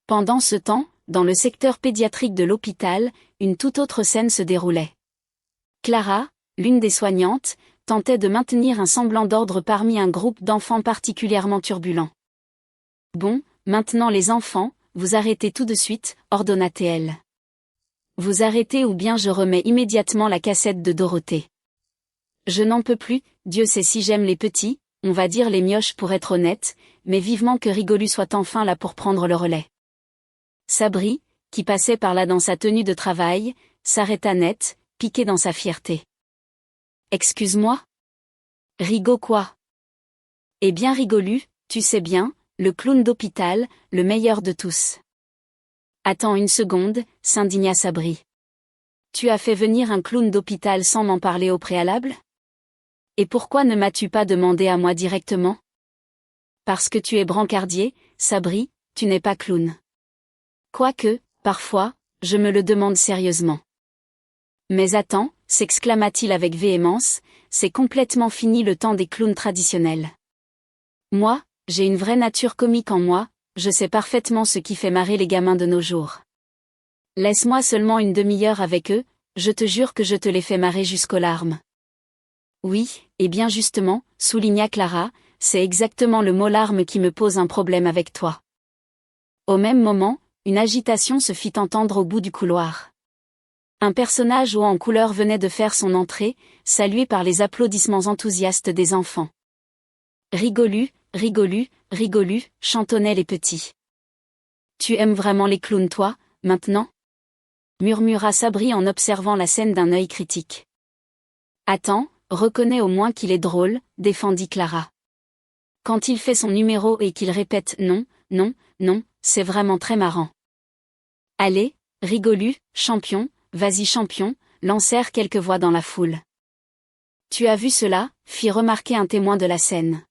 Pendant ce temps, dans le secteur pédiatrique de l'hôpital, une toute autre scène se déroulait. Clara, l'une des soignantes, tentait de maintenir un semblant d'ordre parmi un groupe d'enfants particulièrement turbulents. « Bon, maintenant les enfants, vous arrêtez tout de suite, » ordonna-t-elle. « Vous arrêtez ou bien je remets immédiatement la cassette de Dorothée. Je n'en peux plus, Dieu sait si j'aime les petits, on va dire les mioches pour être honnête, mais vivement que Rigolu soit enfin là pour prendre le relais. » Sabri, qui passait par là dans sa tenue de travail, s'arrêta net, piqué dans sa fierté. « Excuse-moi ? Rigaud quoi ? Eh bien Rigolu, tu sais bien, le clown d'hôpital, le meilleur de tous. » Attends une seconde, s'indigna Sabri. Tu as fait venir un clown d'hôpital sans m'en parler au préalable ? Et pourquoi ne m'as-tu pas demandé à moi directement ? Parce que tu es brancardier, Sabri, tu n'es pas clown. Quoique, parfois, je me le demande sérieusement. Mais attends, s'exclama-t-il avec véhémence, c'est complètement fini le temps des clowns traditionnels. Moi, j'ai une vraie nature comique en moi, je sais parfaitement ce qui fait marrer les gamins de nos jours. Laisse-moi seulement une demi-heure avec eux, je te jure que je te les fais marrer jusqu'aux larmes. Oui, et bien justement, souligna Clara, c'est exactement le mot larme qui me pose un problème avec toi. Au même moment, une agitation se fit entendre au bout du couloir. Un personnage haut en couleur venait de faire son entrée, salué par les applaudissements enthousiastes des enfants. Rigolu, rigolu, rigolu, chantonnaient les petits. Tu aimes vraiment les clowns toi, maintenant? Murmura Sabri en observant la scène d'un œil critique. Attends, reconnais au moins qu'il est drôle, défendit Clara. Quand il fait son numéro et qu'il répète non, non, non, c'est vraiment très marrant. Allez, rigolu, champion, vas-y champion, lancèrent quelques voix dans la foule. Tu as vu cela, fit remarquer un témoin de la scène.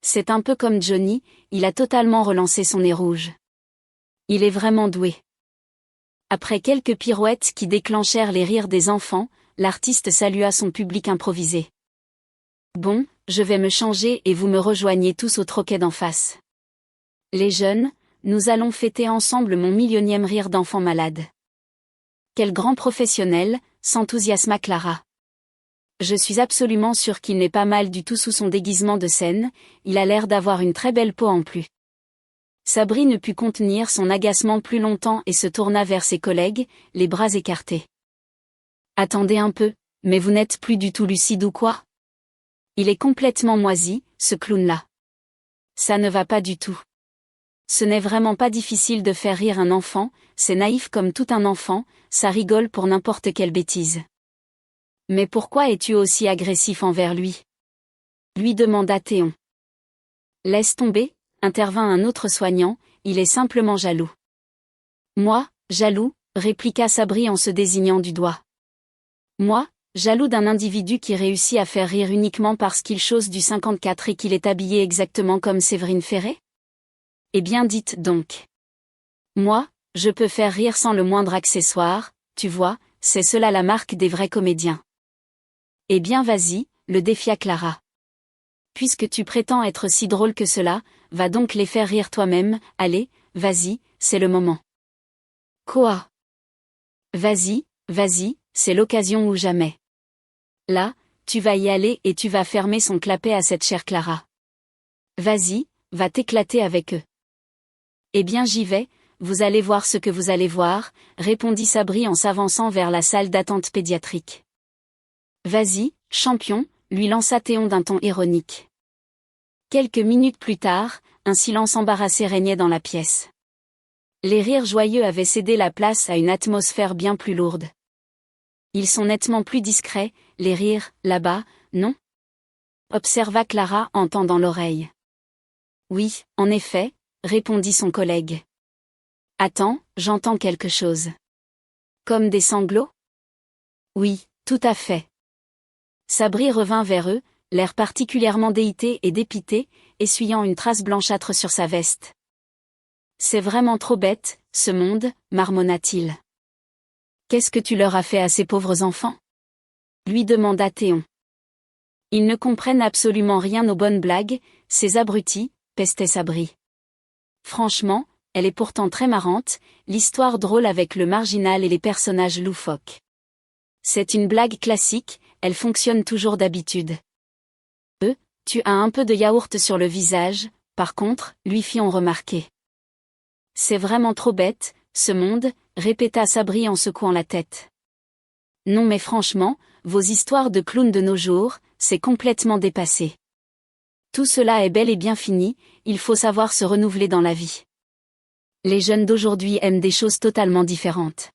C'est un peu comme Johnny, il a totalement relancé son nez rouge. Il est vraiment doué. Après quelques pirouettes qui déclenchèrent les rires des enfants, l'artiste salua son public improvisé. Bon, je vais me changer et vous me rejoignez tous au troquet d'en face. Les jeunes, nous allons fêter ensemble mon millionième rire d'enfant malade. Quel grand professionnel, s'enthousiasma Clara. Je suis absolument sûre qu'il n'est pas mal du tout sous son déguisement de scène, il a l'air d'avoir une très belle peau en plus. Sabri ne put contenir son agacement plus longtemps et se tourna vers ses collègues, les bras écartés. Attendez un peu, mais vous n'êtes plus du tout lucide ou quoi? Il est complètement moisi, ce clown-là. Ça ne va pas du tout. Ce n'est vraiment pas difficile de faire rire un enfant, c'est naïf comme tout un enfant, ça rigole pour n'importe quelle bêtise. Mais pourquoi es-tu aussi agressif envers lui? Lui demanda Théon. Laisse tomber, intervint un autre soignant, il est simplement jaloux. Moi, jaloux, répliqua Sabri en se désignant du doigt. Moi, jaloux d'un individu qui réussit à faire rire uniquement parce qu'il chose du 54 et qu'il est habillé exactement comme Séverine Ferré? Eh bien dites donc. Moi, je peux faire rire sans le moindre accessoire, tu vois, c'est cela la marque des vrais comédiens. Eh bien vas-y, le défia Clara. Puisque tu prétends être si drôle que cela, va donc les faire rire toi-même, allez, vas-y, c'est le moment. Quoi? Vas-y, vas-y, c'est l'occasion ou jamais. Là, tu vas y aller et tu vas fermer son clapet à cette chère Clara. Vas-y, va t'éclater avec eux. Eh bien j'y vais, vous allez voir ce que vous allez voir, répondit Sabri en s'avançant vers la salle d'attente pédiatrique. Vas-y, champion, lui lança Théon d'un ton ironique. Quelques minutes plus tard, un silence embarrassé régnait dans la pièce. Les rires joyeux avaient cédé la place à une atmosphère bien plus lourde. Ils sont nettement plus discrets, les rires, là-bas, non? Observa Clara en tendant l'oreille. Oui, en effet, répondit son collègue. Attends, j'entends quelque chose. Comme des sanglots? Oui, tout à fait. Sabri revint vers eux, l'air particulièrement déité et dépité, essuyant une trace blanchâtre sur sa veste. C'est vraiment trop bête, ce monde, marmonna-t-il. Qu'est-ce que tu leur as fait à ces pauvres enfants? Lui demanda Théon. Ils ne comprennent absolument rien aux bonnes blagues, ces abrutis, pestait Sabri. Franchement, elle est pourtant très marrante, l'histoire drôle avec le marginal et les personnages loufoques. C'est une blague classique, elle fonctionne toujours d'habitude. Tu as un peu de yaourt sur le visage, par contre, lui fit-on remarquer. C'est vraiment trop bête, ce monde, répéta Sabri en secouant la tête. Non mais franchement, vos histoires de clowns de nos jours, c'est complètement dépassé. Tout cela est bel et bien fini, il faut savoir se renouveler dans la vie. Les jeunes d'aujourd'hui aiment des choses totalement différentes.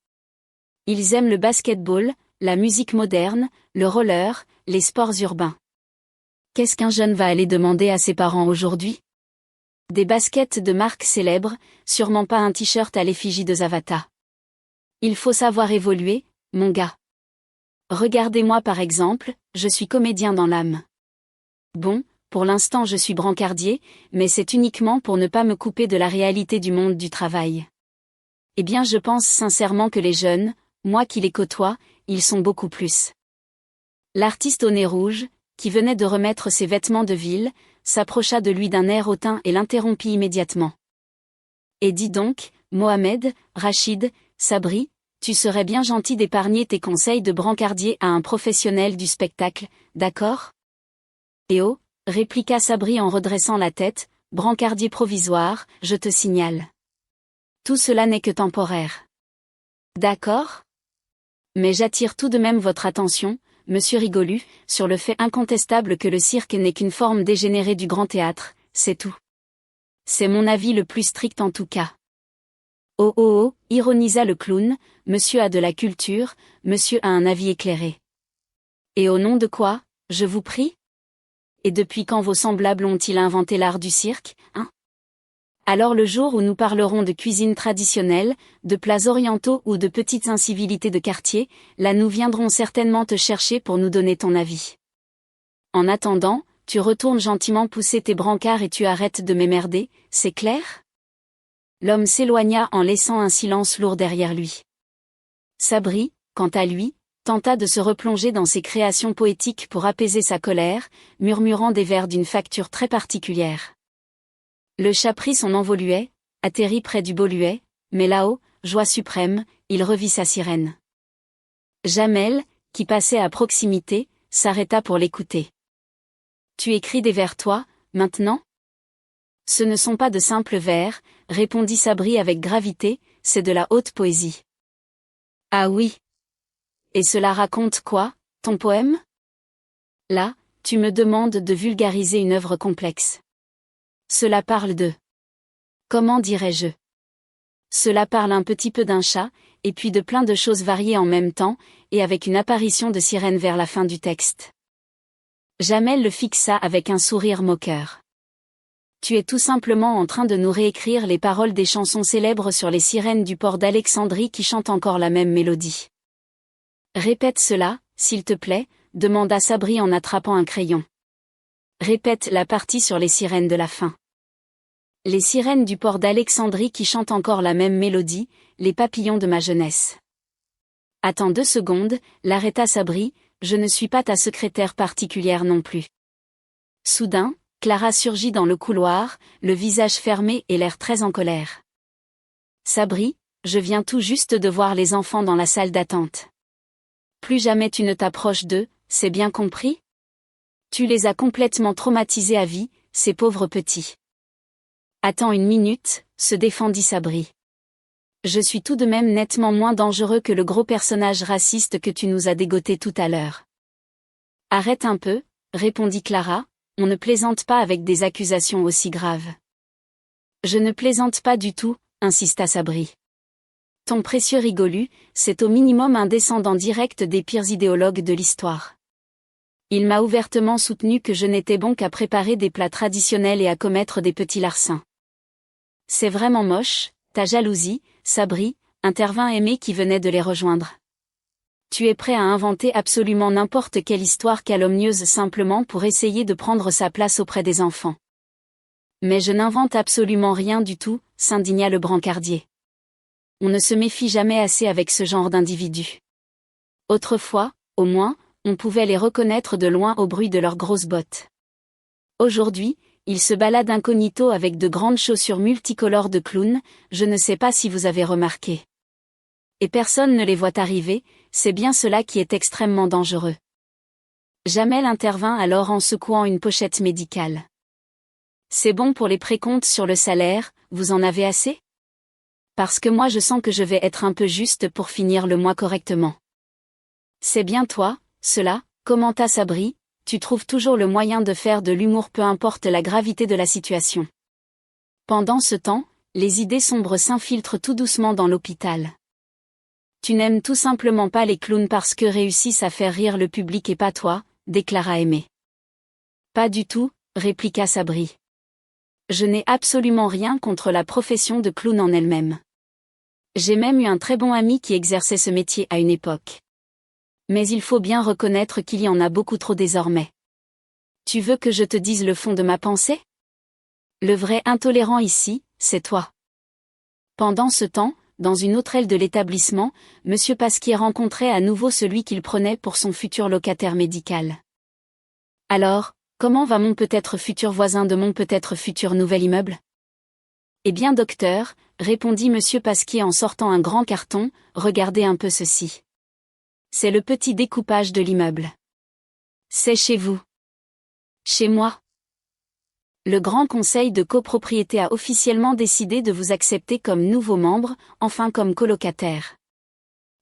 Ils aiment le basketball, la musique moderne, le roller, les sports urbains. Qu'est-ce qu'un jeune va aller demander à ses parents aujourd'hui? Des baskets de marque célèbre, sûrement pas un t-shirt à l'effigie de Zavata. Il faut savoir évoluer, mon gars. Regardez-moi par exemple, je suis comédien dans l'âme. Bon, pour l'instant je suis brancardier, mais c'est uniquement pour ne pas me couper de la réalité du monde du travail. Eh bien je pense sincèrement que les jeunes, moi qui les côtoie, ils sont beaucoup plus. L'artiste au nez rouge, qui venait de remettre ses vêtements de ville, s'approcha de lui d'un air hautain et l'interrompit immédiatement. Et dis donc, Mohamed, Rachid, Sabri, tu serais bien gentil d'épargner tes conseils de brancardier à un professionnel du spectacle, d'accord? Eh oh, répliqua Sabri en redressant la tête, brancardier provisoire, je te signale. Tout cela n'est que temporaire. D'accord ? Mais j'attire tout de même votre attention, monsieur Rigolu, sur le fait incontestable que le cirque n'est qu'une forme dégénérée du grand théâtre, c'est tout. C'est mon avis le plus strict en tout cas. Oh oh oh, ironisa le clown, monsieur a de la culture, monsieur a un avis éclairé. Et au nom de quoi, je vous prie ? Et depuis quand vos semblables ont-ils inventé l'art du cirque, hein ? Alors le jour où nous parlerons de cuisine traditionnelle, de plats orientaux ou de petites incivilités de quartier, là nous viendrons certainement te chercher pour nous donner ton avis. En attendant, tu retournes gentiment pousser tes brancards et tu arrêtes de m'émerder, c'est clair ? L'homme s'éloigna en laissant un silence lourd derrière lui. Sabri, quant à lui, tenta de se replonger dans ses créations poétiques pour apaiser sa colère, murmurant des vers d'une facture très particulière. Le chat prit son envoluet, atterrit près du Beauluet, mais là-haut, joie suprême, il revit sa sirène. Jamel, qui passait à proximité, s'arrêta pour l'écouter. « Tu écris des vers toi, maintenant ? » « Ce ne sont pas de simples vers, » répondit Sabri avec gravité, « c'est de la haute poésie. »« Ah oui. Et cela raconte quoi, ton poème ? » Là, tu me demandes de vulgariser une œuvre complexe. Cela parle de... Comment dirais-je ? Cela parle un petit peu d'un chat, et puis de plein de choses variées en même temps, et avec une apparition de sirène vers la fin du texte. Jamel le fixa avec un sourire moqueur. Tu es tout simplement en train de nous réécrire les paroles des chansons célèbres sur les sirènes du port d'Alexandrie qui chantent encore la même mélodie. Répète cela, s'il te plaît, demanda Sabri en attrapant un crayon. Répète la partie sur les sirènes de la fin. Les sirènes du port d'Alexandrie qui chantent encore la même mélodie, les papillons de ma jeunesse. Attends 2 secondes, l'arrêta Sabri, je ne suis pas ta secrétaire particulière non plus. Soudain, Clara surgit dans le couloir, le visage fermé et l'air très en colère. Sabri, je viens tout juste de voir les enfants dans la salle d'attente. Plus jamais tu ne t'approches d'eux, c'est bien compris ? Tu les as complètement traumatisés à vie, ces pauvres petits. Attends 1 minute, se défendit Sabri. Je suis tout de même nettement moins dangereux que le gros personnage raciste que tu nous as dégoté tout à l'heure. Arrête un peu, répondit Clara, on ne plaisante pas avec des accusations aussi graves. Je ne plaisante pas du tout, insista Sabri. Ton précieux Rigolu, c'est au minimum un descendant direct des pires idéologues de l'histoire. Il m'a ouvertement soutenu que je n'étais bon qu'à préparer des plats traditionnels et à commettre des petits larcins. C'est vraiment moche, ta jalousie, Sabri, intervint Aimé qui venait de les rejoindre. Tu es prêt à inventer absolument n'importe quelle histoire calomnieuse simplement pour essayer de prendre sa place auprès des enfants. Mais je n'invente absolument rien du tout, s'indigna le brancardier. On ne se méfie jamais assez avec ce genre d'individus. Autrefois, au moins, on pouvait les reconnaître de loin au bruit de leurs grosses bottes. Aujourd'hui, ils se baladent incognito avec de grandes chaussures multicolores de clown, je ne sais pas si vous avez remarqué. Et personne ne les voit arriver, c'est bien cela qui est extrêmement dangereux. Jamel intervint alors en secouant une pochette médicale. C'est bon pour les précomptes sur le salaire, vous en avez assez ? Parce que moi je sens que je vais être un peu juste pour finir le mois correctement. C'est bien toi, cela, commenta Sabri, tu trouves toujours le moyen de faire de l'humour peu importe la gravité de la situation. Pendant ce temps, les idées sombres s'infiltrent tout doucement dans l'hôpital. Tu n'aimes tout simplement pas les clowns parce que réussissent à faire rire le public et pas toi, déclara Aimé. Pas du tout, répliqua Sabri. Je n'ai absolument rien contre la profession de clown en elle-même. J'ai même eu un très bon ami qui exerçait ce métier à une époque. Mais il faut bien reconnaître qu'il y en a beaucoup trop désormais. Tu veux que je te dise le fond de ma pensée ? Le vrai intolérant ici, c'est toi. Pendant ce temps, dans une autre aile de l'établissement, M. Pasquier rencontrait à nouveau celui qu'il prenait pour son futur locataire médical. Alors, comment va mon peut-être futur voisin de mon peut-être futur nouvel immeuble ? Eh bien docteur, répondit M. Pasquier en sortant un grand carton, regardez un peu ceci. C'est le petit découpage de l'immeuble. C'est chez vous. Chez moi, Le Grand Conseil de copropriété a officiellement décidé de vous accepter comme nouveau membre, enfin comme colocataire.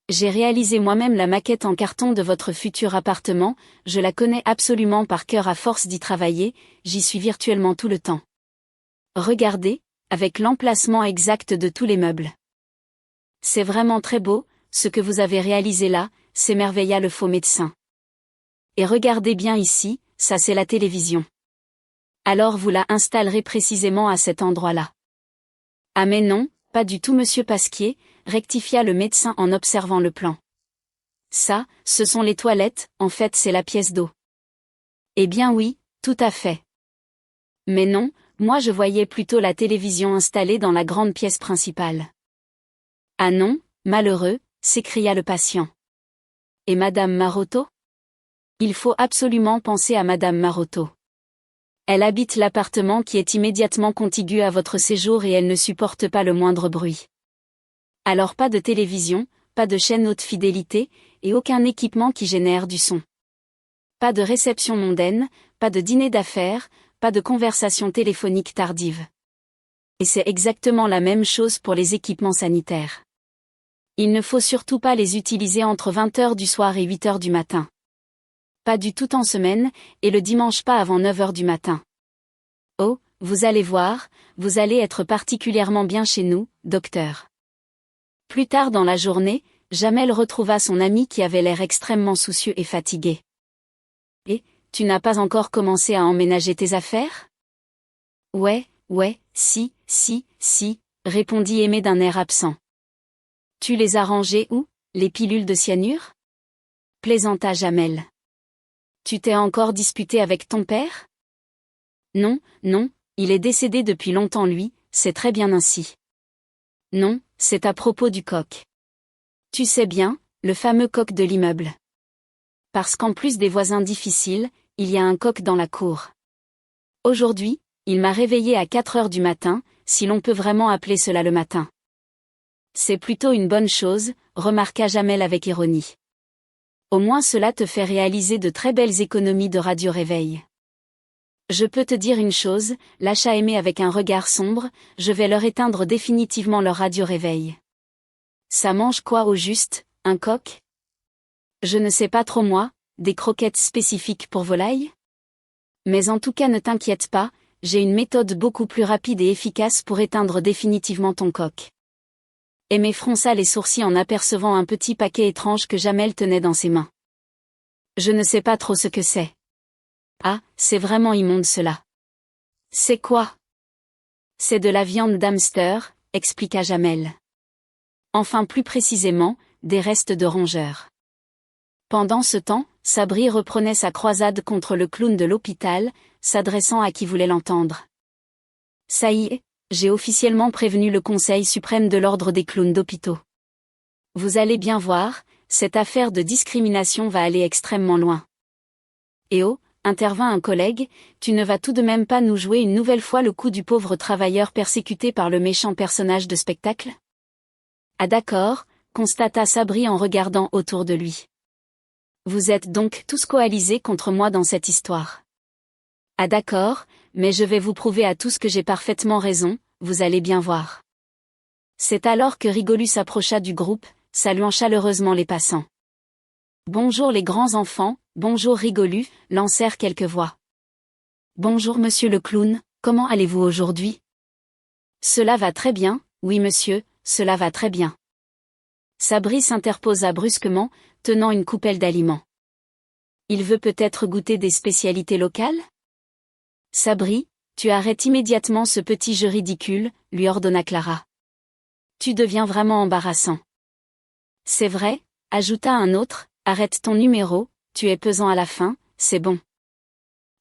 J'ai réalisé moi-même la maquette en carton de votre futur appartement, je la connais absolument par cœur à force d'y travailler, j'y suis virtuellement tout le temps. Regardez, avec l'emplacement exact de tous les meubles. C'est vraiment très beau, ce que vous avez réalisé là, s'émerveilla le faux médecin. Et regardez bien ici, ça c'est la télévision. Alors vous la installerez précisément à cet endroit-là. Ah mais non, pas du tout monsieur Pasquier, rectifia le médecin en observant le plan. Ça, ce sont les toilettes, en fait c'est la pièce d'eau. Eh bien oui, tout à fait. Mais non, moi je voyais plutôt la télévision installée dans la grande pièce principale. Ah non, malheureux, s'écria le patient. Et Madame Maroteau ? Il faut absolument penser à Madame Maroteau. Elle habite l'appartement qui est immédiatement contigu à votre séjour et elle ne supporte pas le moindre bruit. Alors pas de télévision, pas de chaîne haute fidélité, et aucun équipement qui génère du son. Pas de réception mondaine, pas de dîner d'affaires, pas de conversation téléphonique tardive. Et c'est exactement la même chose pour les équipements sanitaires. Il ne faut surtout pas les utiliser entre 20h du soir et 8h du matin. Pas du tout en semaine, et le dimanche pas avant 9h du matin. Oh, vous allez voir, vous allez être particulièrement bien chez nous, docteur. Plus tard dans la journée, Jamel retrouva son ami qui avait l'air extrêmement soucieux et fatigué. Et, tu n'as pas encore commencé à emménager tes affaires ? Ouais, si, répondit Aimé d'un air absent. Tu les as rangées où, les pilules de cyanure ? Plaisanta Jamel. Tu t'es encore disputé avec ton père ? Non, il est décédé depuis longtemps lui, c'est très bien ainsi. Non, c'est à propos du coq. Tu sais bien, le fameux coq de l'immeuble. Parce qu'en plus des voisins difficiles, il y a un coq dans la cour. Aujourd'hui, il m'a réveillé à 4h du matin, si l'on peut vraiment appeler cela le matin. C'est plutôt une bonne chose, remarqua Jamel avec ironie. Au moins cela te fait réaliser de très belles économies de radio-réveil. Je peux te dire une chose, lâcha Aimé avec un regard sombre, je vais leur éteindre définitivement leur radio-réveil. Ça mange quoi au juste, un coq ? Je ne sais pas trop moi, des croquettes spécifiques pour volailles ? Mais en tout cas ne t'inquiète pas, j'ai une méthode beaucoup plus rapide et efficace pour éteindre définitivement ton coq. Aimé fronça les sourcils en apercevant un petit paquet étrange que Jamel tenait dans ses mains. Je ne sais pas trop ce que c'est. Ah, c'est vraiment immonde cela. C'est quoi ? C'est de la viande d'hamster, expliqua Jamel. Enfin plus précisément, des restes de rongeurs. Pendant ce temps, Sabri reprenait sa croisade contre le clown de l'hôpital, s'adressant à qui voulait l'entendre. Ça y est, j'ai officiellement prévenu le Conseil suprême de l'ordre des clowns d'hôpitaux. Vous allez bien voir, cette affaire de discrimination va aller extrêmement loin. Et oh, intervint un collègue, tu ne vas tout de même pas nous jouer une nouvelle fois le coup du pauvre travailleur persécuté par le méchant personnage de spectacle ? Ah d'accord, constata Sabri en regardant autour de lui. Vous êtes donc tous coalisés contre moi dans cette histoire. Ah d'accord, mais je vais vous prouver à tous que j'ai parfaitement raison, vous allez bien voir. C'est alors que Rigolu s'approcha du groupe, saluant chaleureusement les passants. Bonjour les grands enfants, bonjour Rigolu, lancèrent quelques voix. Bonjour monsieur le clown, comment allez-vous aujourd'hui ? Cela va très bien, oui monsieur, cela va très bien. Sabri s'interposa brusquement, tenant une coupelle d'aliments. Il veut peut-être goûter des spécialités locales ? Sabri, tu arrêtes immédiatement ce petit jeu ridicule, lui ordonna Clara. Tu deviens vraiment embarrassant. C'est vrai, ajouta un autre, arrête ton numéro, tu es pesant à la fin, c'est bon.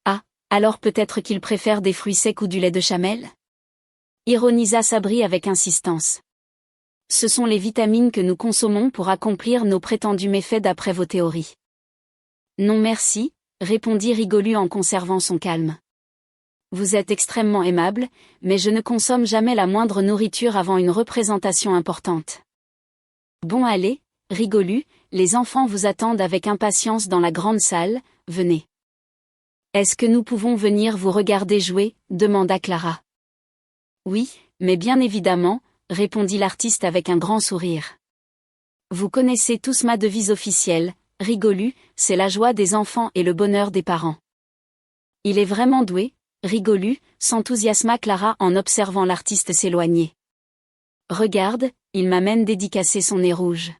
Ah, alors peut-être qu'il préfère des fruits secs ou du lait de chamelle ? Ironisa Sabri avec insistance. Ce sont les vitamines que nous consommons pour accomplir nos prétendus méfaits d'après vos théories. Non merci, répondit Rigolu en conservant son calme. Vous êtes extrêmement aimable, mais je ne consomme jamais la moindre nourriture avant une représentation importante. Bon allez, Rigolu, les enfants vous attendent avec impatience dans la grande salle, venez. Est-ce que nous pouvons venir vous regarder jouer demanda Clara. Oui, mais bien évidemment, répondit l'artiste avec un grand sourire. Vous connaissez tous ma devise officielle, Rigolu, c'est la joie des enfants et le bonheur des parents. Il est vraiment doué, Rigolu, s'enthousiasma Clara en observant l'artiste s'éloigner. Regarde, il m'a même dédicacé son nez rouge.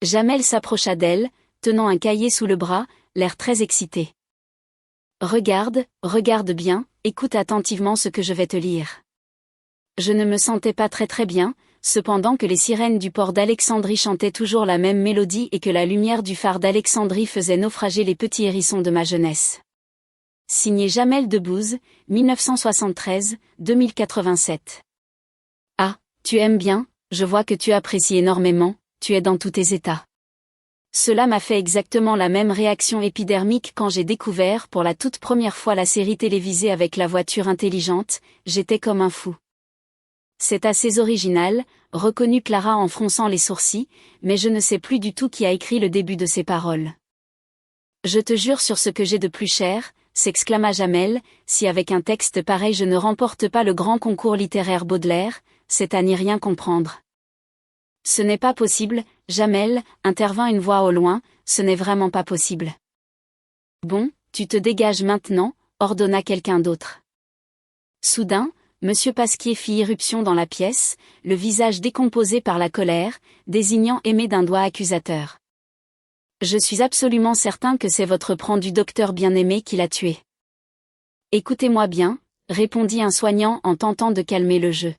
Jamel s'approcha d'elle, tenant un cahier sous le bras, l'air très excité. Regarde bien, écoute attentivement ce que je vais te lire. Je ne me sentais pas très bien, cependant que les sirènes du port d'Alexandrie chantaient toujours la même mélodie et que la lumière du phare d'Alexandrie faisait naufrager les petits hérissons de ma jeunesse. Signé Jamel Debbouze, 1973-2087. Ah, tu aimes bien, je vois que tu apprécies énormément, tu es dans tous tes états. Cela m'a fait exactement la même réaction épidermique quand j'ai découvert pour la toute première fois la série télévisée avec la voiture intelligente, j'étais comme un fou. C'est assez original, reconnut Clara en fronçant les sourcils, mais je ne sais plus du tout qui a écrit le début de ces paroles. Je te jure sur ce que j'ai de plus cher, s'exclama Jamel, si avec un texte pareil je ne remporte pas le grand concours littéraire Baudelaire, c'est à n'y rien comprendre. Ce n'est pas possible, Jamel, intervint une voix au loin, ce n'est vraiment pas possible. Bon, tu te dégages maintenant, ordonna quelqu'un d'autre. Soudain, Monsieur Pasquier fit irruption dans la pièce, le visage décomposé par la colère, désignant Aimé d'un doigt accusateur. Je suis absolument certain que c'est votre prendu docteur bien-aimé qui l'a tué. Écoutez-moi bien, répondit un soignant en tentant de calmer le jeu.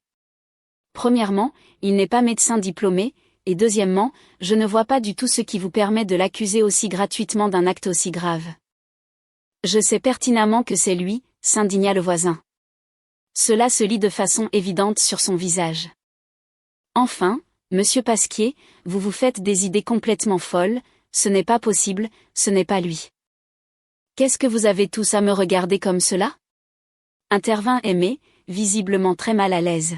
Premièrement, il n'est pas médecin diplômé, et deuxièmement, je ne vois pas du tout ce qui vous permet de l'accuser aussi gratuitement d'un acte aussi grave. Je sais pertinemment que c'est lui, s'indigna le voisin. Cela se lit de façon évidente sur son visage. Enfin, monsieur Pasquier, vous vous faites des idées complètement folles, ce n'est pas possible, ce n'est pas lui. Qu'est-ce que vous avez tous à me regarder comme cela ? Intervint Aimé, visiblement très mal à l'aise.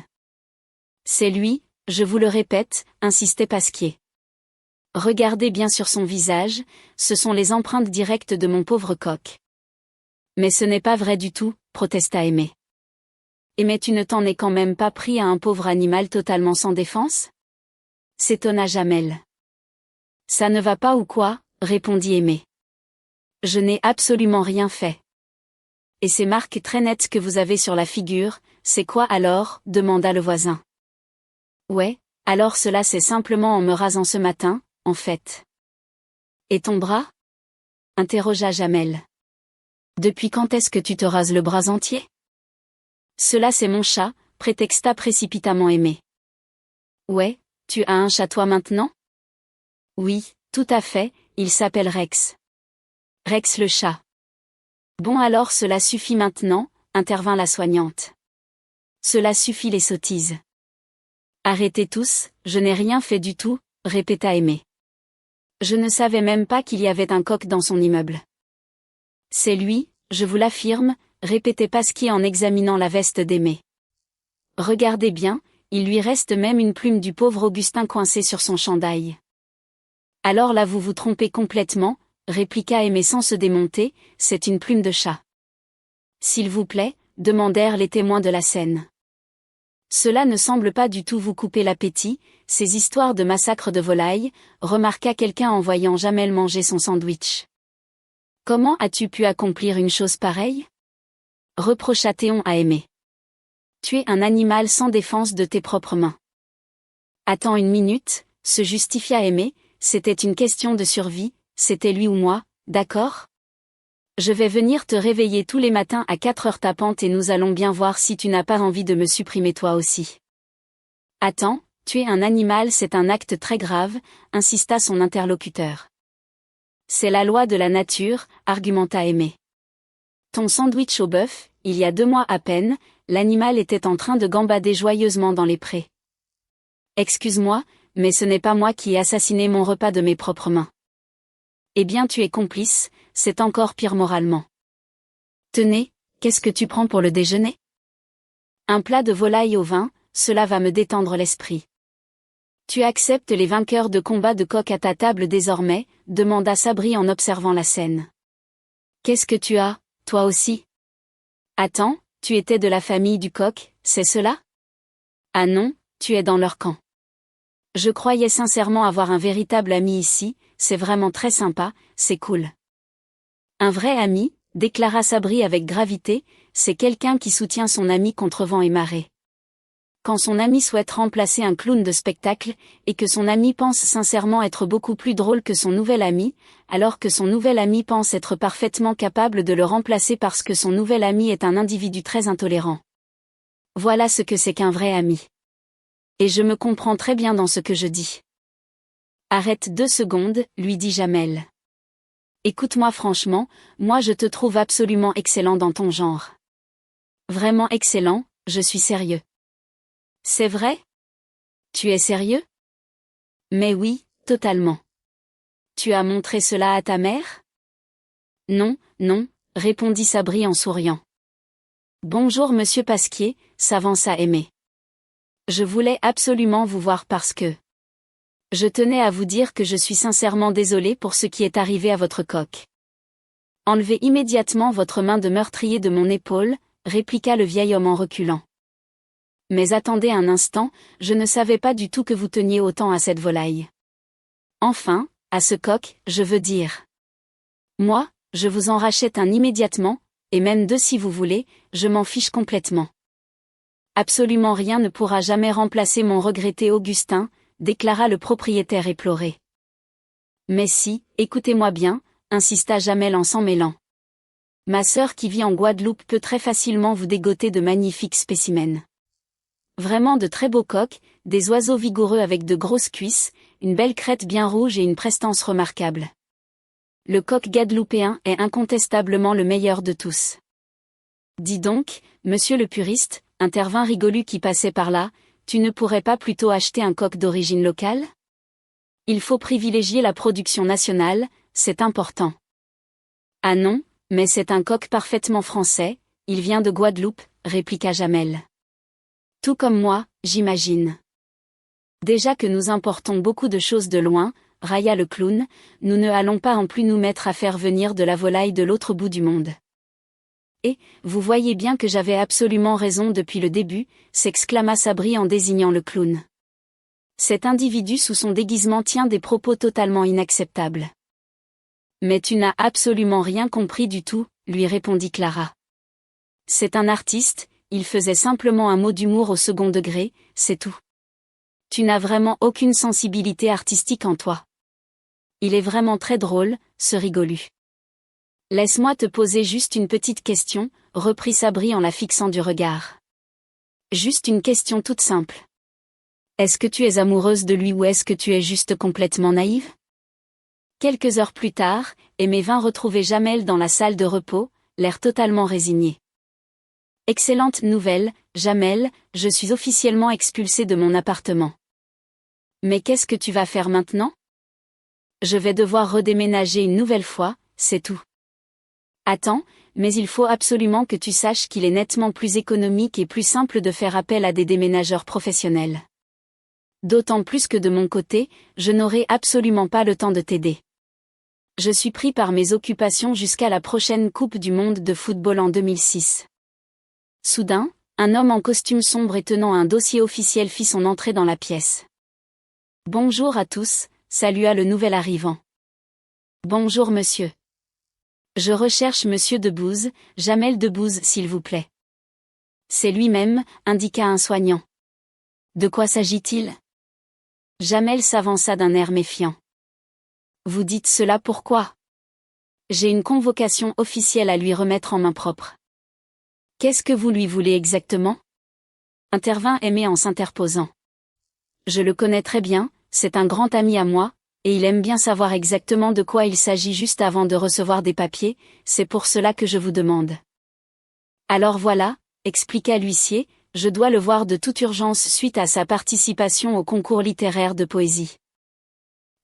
C'est lui, je vous le répète, insistait Pasquier. Regardez bien sur son visage, ce sont les empreintes directes de mon pauvre coq. Mais ce n'est pas vrai du tout, protesta Aimé. Et mais tu ne t'en es quand même pas pris à un pauvre animal totalement sans défense ? S'étonna Jamel. Ça ne va pas ou quoi ? Répondit Aimé. Je n'ai absolument rien fait. Et ces marques très nettes que vous avez sur la figure, c'est quoi alors ? Demanda le voisin. Ouais, alors cela c'est simplement en me rasant ce matin, en fait. Et ton bras ? Interrogea Jamel. Depuis quand est-ce que tu te rases le bras entier ? Cela c'est mon chat, prétexta précipitamment Aimé. Ouais, tu as un chat toi maintenant ? Oui, tout à fait, il s'appelle Rex. Rex le chat. Bon alors cela suffit maintenant, intervint la soignante. Cela suffit les sottises. Arrêtez tous, je n'ai rien fait du tout, répéta Aimé. Je ne savais même pas qu'il y avait un coq dans son immeuble. C'est lui, je vous l'affirme, répétait Pasquier en examinant la veste d'Aimé. Regardez bien, il lui reste même une plume du pauvre Augustin coincée sur son chandail. Alors là vous vous trompez complètement, répliqua Aimé sans se démonter, c'est une plume de chat. S'il vous plaît, demandèrent les témoins de la scène. Cela ne semble pas du tout vous couper l'appétit, ces histoires de massacre de volailles, remarqua quelqu'un en voyant Jamel manger son sandwich. Comment as-tu pu accomplir une chose pareille ? Reprocha Théon à Aimé. Tu es un animal sans défense de tes propres mains. Attends une minute, se justifia Aimé, c'était une question de survie, c'était lui ou moi, d'accord ? Je vais venir te réveiller tous les matins à 4 heures tapantes et nous allons bien voir si tu n'as pas envie de me supprimer toi aussi. Attends, tuer un animal c'est un acte très grave, insista son interlocuteur. C'est la loi de la nature, argumenta Aimé. Ton sandwich au bœuf, il y a 2 mois à peine, l'animal était en train de gambader joyeusement dans les prés. Excuse-moi, mais ce n'est pas moi qui ai assassiné mon repas de mes propres mains. Eh bien tu es complice, c'est encore pire moralement. Tenez, qu'est-ce que tu prends pour le déjeuner ? Un plat de volaille au vin, cela va me détendre l'esprit. Tu acceptes les vainqueurs de combat de coq à ta table désormais, demanda Sabri en observant la scène. Qu'est-ce que tu as ? Toi aussi? Attends, tu étais de la famille du coq, c'est cela? Ah non, tu es dans leur camp. Je croyais sincèrement avoir un véritable ami ici, c'est vraiment très sympa, c'est cool. Un vrai ami, déclara Sabri avec gravité, c'est quelqu'un qui soutient son ami contre vent et marée. Quand son ami souhaite remplacer un clown de spectacle, et que son ami pense sincèrement être beaucoup plus drôle que son nouvel ami, alors que son nouvel ami pense être parfaitement capable de le remplacer parce que son nouvel ami est un individu très intolérant. Voilà ce que c'est qu'un vrai ami. Et je me comprends très bien dans ce que je dis. Arrête 2 secondes, lui dit Jamel. Écoute-moi franchement, moi je te trouve absolument excellent dans ton genre. Vraiment excellent, je suis sérieux. C'est vrai? Tu es sérieux? Mais oui, totalement. Tu as montré cela à ta mère? Non, non, répondit Sabri en souriant. Bonjour monsieur Pasquier, s'avança Aimé. Je voulais absolument vous voir parce que... Je tenais à vous dire que je suis sincèrement désolé pour ce qui est arrivé à votre coq. Enlevez immédiatement votre main de meurtrier de mon épaule, répliqua le vieil homme en reculant. Mais attendez un instant, je ne savais pas du tout que vous teniez autant à cette volaille. Enfin, à ce coq, je veux dire. Moi, je vous en rachète un immédiatement, et même 2 si vous voulez, je m'en fiche complètement. Absolument rien ne pourra jamais remplacer mon regretté Augustin, déclara le propriétaire éploré. Mais si, écoutez-moi bien, insista Jamel en s'en mêlant. Ma sœur qui vit en Guadeloupe peut très facilement vous dégoter de magnifiques spécimens. Vraiment de très beaux coqs, des oiseaux vigoureux avec de grosses cuisses, une belle crête bien rouge et une prestance remarquable. Le coq guadeloupéen est incontestablement le meilleur de tous. Dis donc, monsieur le puriste, intervint Rigolu qui passait par là, tu ne pourrais pas plutôt acheter un coq d'origine locale? Il faut privilégier la production nationale, c'est important. Ah non, mais c'est un coq parfaitement français, il vient de Guadeloupe, répliqua Jamel. Tout comme moi, j'imagine. Déjà que nous importons beaucoup de choses de loin, railla le clown, nous ne allons pas en plus nous mettre à faire venir de la volaille de l'autre bout du monde. Et, vous voyez bien que j'avais absolument raison depuis le début, s'exclama Sabri en désignant le clown. Cet individu sous son déguisement tient des propos totalement inacceptables. Mais tu n'as absolument rien compris du tout, lui répondit Clara. C'est un artiste, il faisait simplement un mot d'humour au second degré, c'est tout. Tu n'as vraiment aucune sensibilité artistique en toi. Il est vraiment très drôle, ce Rigolu. Laisse-moi te poser juste une petite question, reprit Sabri en la fixant du regard. Juste une question toute simple. Est-ce que tu es amoureuse de lui ou est-ce que tu es juste complètement naïve? Quelques heures plus tard, Aimé vint retrouver Jamel dans la salle de repos, l'air totalement résigné. Excellente nouvelle, Jamel, je suis officiellement expulsé de mon appartement. Mais qu'est-ce que tu vas faire maintenant? Je vais devoir redéménager une nouvelle fois, c'est tout. Attends, mais il faut absolument que tu saches qu'il est nettement plus économique et plus simple de faire appel à des déménageurs professionnels. D'autant plus que de mon côté, je n'aurai absolument pas le temps de t'aider. Je suis pris par mes occupations jusqu'à la prochaine Coupe du Monde de football en 2006. Soudain, un homme en costume sombre et tenant un dossier officiel fit son entrée dans la pièce. Bonjour à tous, salua le nouvel arrivant. Bonjour monsieur. Je recherche monsieur Debouze, Jamel Debouze s'il vous plaît. C'est lui-même, indiqua un soignant. De quoi s'agit-il? Jamel s'avança d'un air méfiant. Vous dites cela pourquoi? J'ai une convocation officielle à lui remettre en main propre. Qu'est-ce que vous lui voulez exactement? Intervint Aimé en s'interposant. Je le connais très bien, c'est un grand ami à moi, et il aime bien savoir exactement de quoi il s'agit juste avant de recevoir des papiers, c'est pour cela que je vous demande. Alors voilà, expliqua l'huissier, je dois le voir de toute urgence suite à sa participation au concours littéraire de poésie.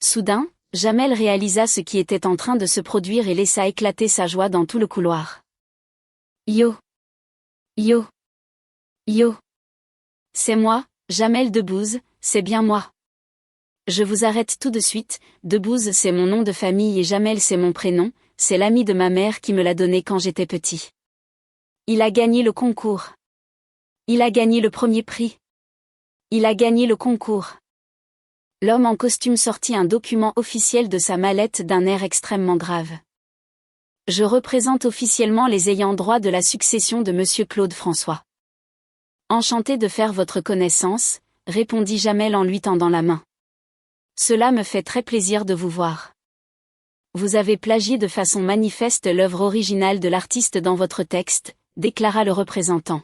Soudain, Jamel réalisa ce qui était en train de se produire et laissa éclater sa joie dans tout le couloir. Yo! Yo! Yo! C'est moi, Jamel Debouze, c'est bien moi. Je vous arrête tout de suite, Debouze c'est mon nom de famille et Jamel c'est mon prénom, c'est l'ami de ma mère qui me l'a donné quand j'étais petit. Il a gagné le concours. Il a gagné le premier prix. Il a gagné le concours. L'homme en costume sortit un document officiel de sa mallette d'un air extrêmement grave. Je représente officiellement les ayants droit de la succession de Monsieur Claude François. Enchanté de faire votre connaissance, répondit Jamel en lui tendant la main. Cela me fait très plaisir de vous voir. Vous avez plagié de façon manifeste l'œuvre originale de l'artiste dans votre texte, déclara le représentant.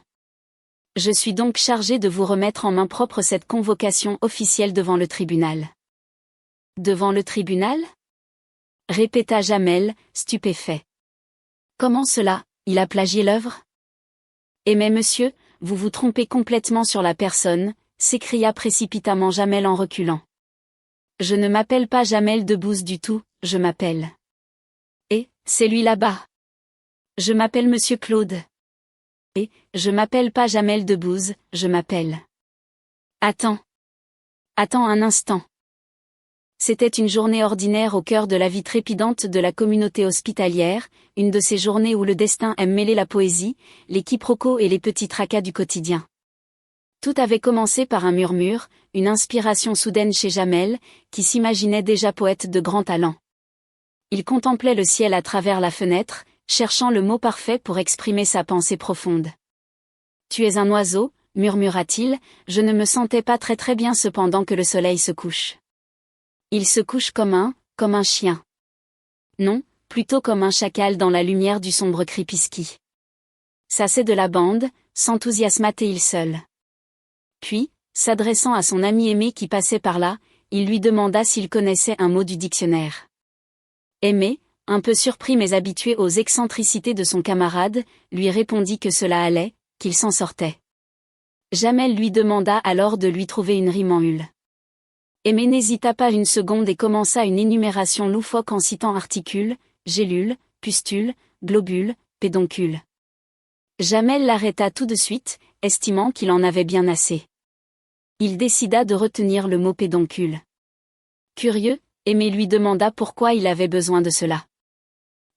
Je suis donc chargé de vous remettre en main propre cette convocation officielle devant le tribunal. Devant le tribunal ? Répéta Jamel, stupéfait. Comment cela, il a plagié l'œuvre ? Eh mais monsieur, vous vous trompez complètement sur la personne, s'écria précipitamment Jamel en reculant. Je ne m'appelle pas Jamel Debbouze du tout, je m'appelle. Et, c'est lui là-bas. Je m'appelle Monsieur Claude. Et, je m'appelle pas Jamel Debbouze, je m'appelle. Attends. Attends un instant. C'était une journée ordinaire au cœur de la vie trépidante de la communauté hospitalière, une de ces journées où le destin aime mêler la poésie, les quiproquos et les petits tracas du quotidien. Tout avait commencé par un murmure, une inspiration soudaine chez Jamel, qui s'imaginait déjà poète de grand talent. Il contemplait le ciel à travers la fenêtre, cherchant le mot parfait pour exprimer sa pensée profonde. « Tu es un oiseau », murmura-t-il, je ne me sentais pas très bien cependant que le soleil se couche. Il se couche comme un chien. Non, plutôt comme un chacal dans la lumière du sombre Kripiski. Ça c'est de la bande, s'enthousiasma-t-il seul. Puis, s'adressant à son ami Aimé qui passait par là, il lui demanda s'il connaissait un mot du dictionnaire. Aimé, un peu surpris mais habitué aux excentricités de son camarade, lui répondit que cela allait, qu'il s'en sortait. Jamel lui demanda alors de lui trouver une rime en hule. Aimé n'hésita pas une seconde et commença une énumération loufoque en citant articule, gélule, pustule, globule, pédoncule. Jamel l'arrêta tout de suite, estimant qu'il en avait bien assez. Il décida de retenir le mot pédoncule. Curieux, Aimé lui demanda pourquoi il avait besoin de cela.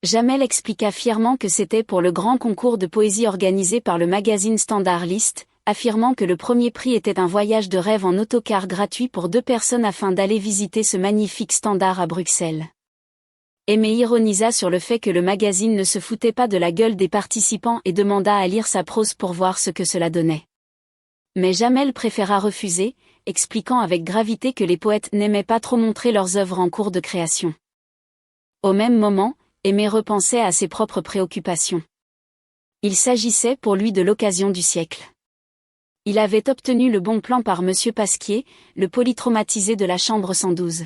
Jamel expliqua fièrement que c'était pour le grand concours de poésie organisé par le magazine Standard List, affirmant que le premier prix était un voyage de rêve en autocar gratuit pour 2 personnes afin d'aller visiter ce magnifique standard à Bruxelles. Aimé ironisa sur le fait que le magazine ne se foutait pas de la gueule des participants et demanda à lire sa prose pour voir ce que cela donnait. Mais Jamel préféra refuser, expliquant avec gravité que les poètes n'aimaient pas trop montrer leurs œuvres en cours de création. Au même moment, Aimé repensait à ses propres préoccupations. Il s'agissait pour lui de l'occasion du siècle. Il avait obtenu le bon plan par Monsieur Pasquier, le polytraumatisé de la chambre 112.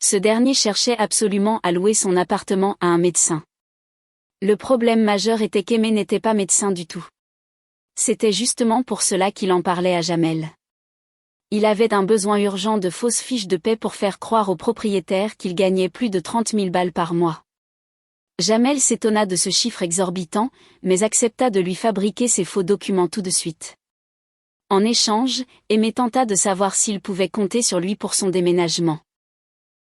Ce dernier cherchait absolument à louer son appartement à un médecin. Le problème majeur était qu'Aimé n'était pas médecin du tout. C'était justement pour cela qu'il en parlait à Jamel. Il avait un besoin urgent de fausses fiches de paie pour faire croire au propriétaire qu'il gagnait plus de 30 000 balles par mois. Jamel s'étonna de ce chiffre exorbitant, mais accepta de lui fabriquer ces faux documents tout de suite. En échange, Aimé tenta de savoir s'il pouvait compter sur lui pour son déménagement.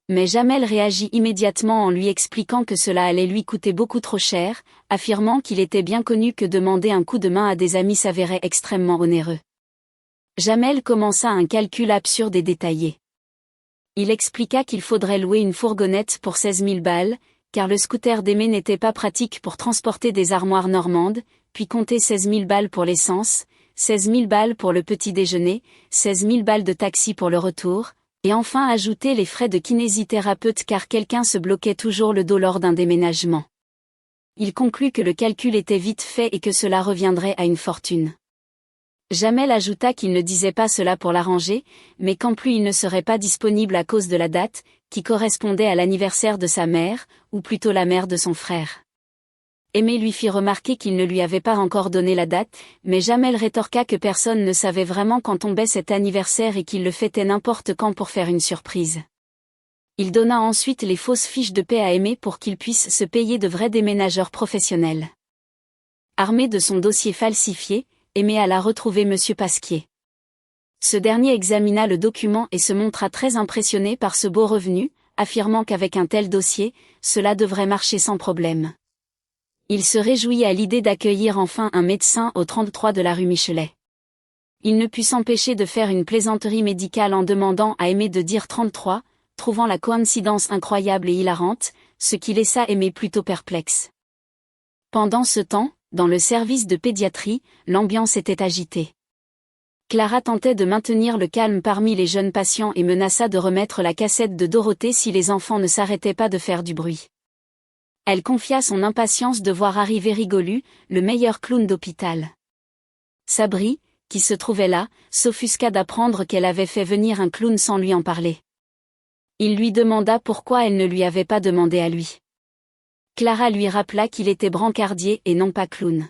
Mais Jamel réagit immédiatement en lui expliquant que cela allait lui coûter beaucoup trop cher, affirmant qu'il était bien connu que demander un coup de main à des amis s'avérait extrêmement onéreux. Jamel commença un calcul absurde et détaillé. Il expliqua qu'il faudrait louer une fourgonnette pour 16 000 balles, car le scooter d'Aimé n'était pas pratique pour transporter des armoires normandes, puis compter 16 000 balles pour l'essence, 16 000 balles pour le petit déjeuner, 16 000 balles de taxi pour le retour, et enfin ajouter les frais de kinésithérapeute car quelqu'un se bloquait toujours le dos lors d'un déménagement. Il conclut que le calcul était vite fait et que cela reviendrait à une fortune. Jamel ajouta qu'il ne disait pas cela pour l'arranger, mais qu'en plus il ne serait pas disponible à cause de la date, qui correspondait à l'anniversaire de sa mère, ou plutôt la mère de son frère. Aimé lui fit remarquer qu'il ne lui avait pas encore donné la date, mais Jamel rétorqua que personne ne savait vraiment quand tombait cet anniversaire et qu'il le fêtait n'importe quand pour faire une surprise. Il donna ensuite les fausses fiches de paie à Aimé pour qu'il puisse se payer de vrais déménageurs professionnels. Armé de son dossier falsifié, Aimé alla retrouver Monsieur Pasquier. Ce dernier examina le document et se montra très impressionné par ce beau revenu, affirmant qu'avec un tel dossier, cela devrait marcher sans problème. Il se réjouit à l'idée d'accueillir enfin un médecin au 33 de la rue Michelet. Il ne put s'empêcher de faire une plaisanterie médicale en demandant à Aimé de dire 33, trouvant la coïncidence incroyable et hilarante, ce qui laissa Aimé plutôt perplexe. Pendant ce temps, dans le service de pédiatrie, l'ambiance était agitée. Clara tentait de maintenir le calme parmi les jeunes patients et menaça de remettre la cassette de Dorothée si les enfants ne s'arrêtaient pas de faire du bruit. Elle confia son impatience de voir arriver Rigolu, le meilleur clown d'hôpital. Sabri, qui se trouvait là, s'offusqua d'apprendre qu'elle avait fait venir un clown sans lui en parler. Il lui demanda pourquoi elle ne lui avait pas demandé à lui. Clara lui rappela qu'il était brancardier et non pas clown.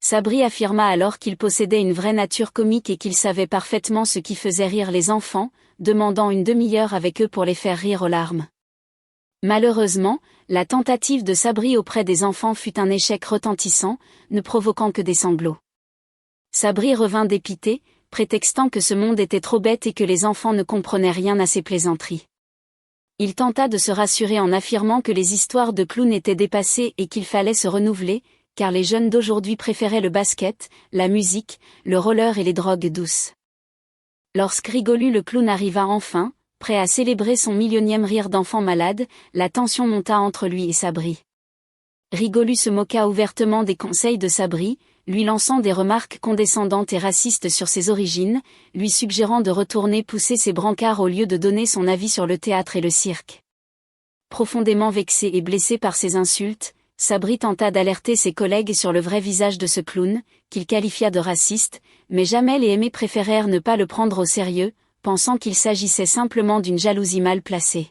Sabri affirma alors qu'il possédait une vraie nature comique et qu'il savait parfaitement ce qui faisait rire les enfants, demandant une demi-heure avec eux pour les faire rire aux larmes. Malheureusement, la tentative de Sabri auprès des enfants fut un échec retentissant, ne provoquant que des sanglots. Sabri revint dépité, prétextant que ce monde était trop bête et que les enfants ne comprenaient rien à ses plaisanteries. Il tenta de se rassurer en affirmant que les histoires de clowns étaient dépassées et qu'il fallait se renouveler, car les jeunes d'aujourd'hui préféraient le basket, la musique, le roller et les drogues douces. Lorsque Rigolu le clown arriva enfin, prêt à célébrer son millionième rire d'enfant malade, la tension monta entre lui et Sabri. Rigolu se moqua ouvertement des conseils de Sabri, lui lançant des remarques condescendantes et racistes sur ses origines, lui suggérant de retourner pousser ses brancards au lieu de donner son avis sur le théâtre et le cirque. Profondément vexé et blessé par ces insultes, Sabri tenta d'alerter ses collègues sur le vrai visage de ce clown, qu'il qualifia de raciste, mais Jamel et Aimé préférèrent ne pas le prendre au sérieux, pensant qu'il s'agissait simplement d'une jalousie mal placée.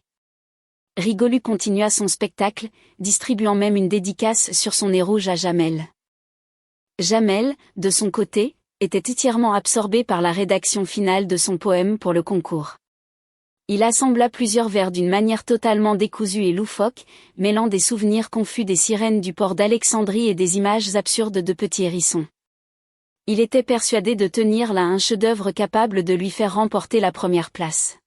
Rigolu continua son spectacle, distribuant même une dédicace sur son nez rouge à Jamel. Jamel, de son côté, était entièrement absorbé par la rédaction finale de son poème pour le concours. Il assembla plusieurs vers d'une manière totalement décousue et loufoque, mêlant des souvenirs confus des sirènes du port d'Alexandrie et des images absurdes de petits hérissons. Il était persuadé de tenir là un chef-d'œuvre capable de lui faire remporter la première place.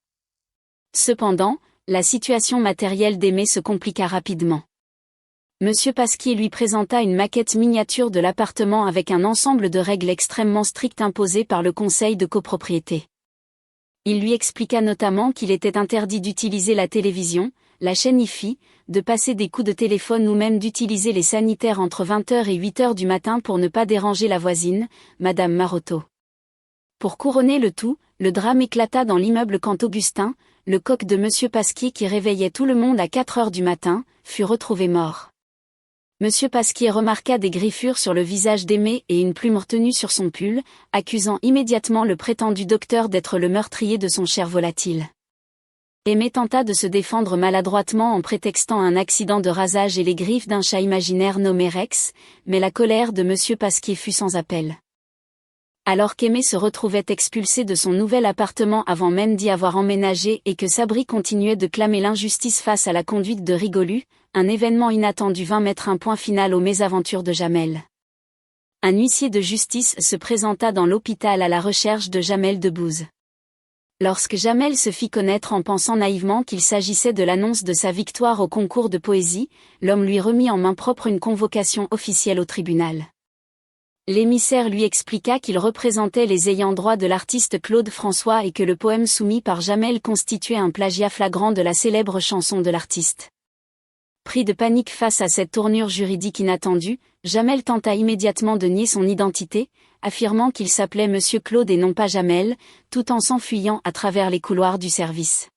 Cependant, la situation matérielle d'Aimé se compliqua rapidement. Monsieur Pasquier lui présenta une maquette miniature de l'appartement avec un ensemble de règles extrêmement strictes imposées par le conseil de copropriété. Il lui expliqua notamment qu'il était interdit d'utiliser la télévision, la chaîne IFI, de passer des coups de téléphone ou même d'utiliser les sanitaires entre 20h et 8h du matin pour ne pas déranger la voisine, Madame Maroteau. Pour couronner le tout, le drame éclata dans l'immeuble quand Augustin, le coq de Monsieur Pasquier qui réveillait tout le monde à 4h du matin, fut retrouvé mort. Monsieur Pasquier remarqua des griffures sur le visage d'Aimé et une plume retenue sur son pull, accusant immédiatement le prétendu docteur d'être le meurtrier de son cher volatile. Aimé tenta de se défendre maladroitement en prétextant un accident de rasage et les griffes d'un chat imaginaire nommé Rex, mais la colère de Monsieur Pasquier fut sans appel. Alors qu'Aimé se retrouvait expulsé de son nouvel appartement avant même d'y avoir emménagé et que Sabri continuait de clamer l'injustice face à la conduite de Rigolu, un événement inattendu vint mettre un point final aux mésaventures de Jamel. Un huissier de justice se présenta dans l'hôpital à la recherche de Jamel Debbouze. Lorsque Jamel se fit connaître en pensant naïvement qu'il s'agissait de l'annonce de sa victoire au concours de poésie, l'homme lui remit en main propre une convocation officielle au tribunal. L'émissaire lui expliqua qu'il représentait les ayants droit de l'artiste Claude François et que le poème soumis par Jamel constituait un plagiat flagrant de la célèbre chanson de l'artiste. Pris de panique face à cette tournure juridique inattendue, Jamel tenta immédiatement de nier son identité, affirmant qu'il s'appelait Monsieur Claude et non pas Jamel, tout en s'enfuyant à travers les couloirs du service.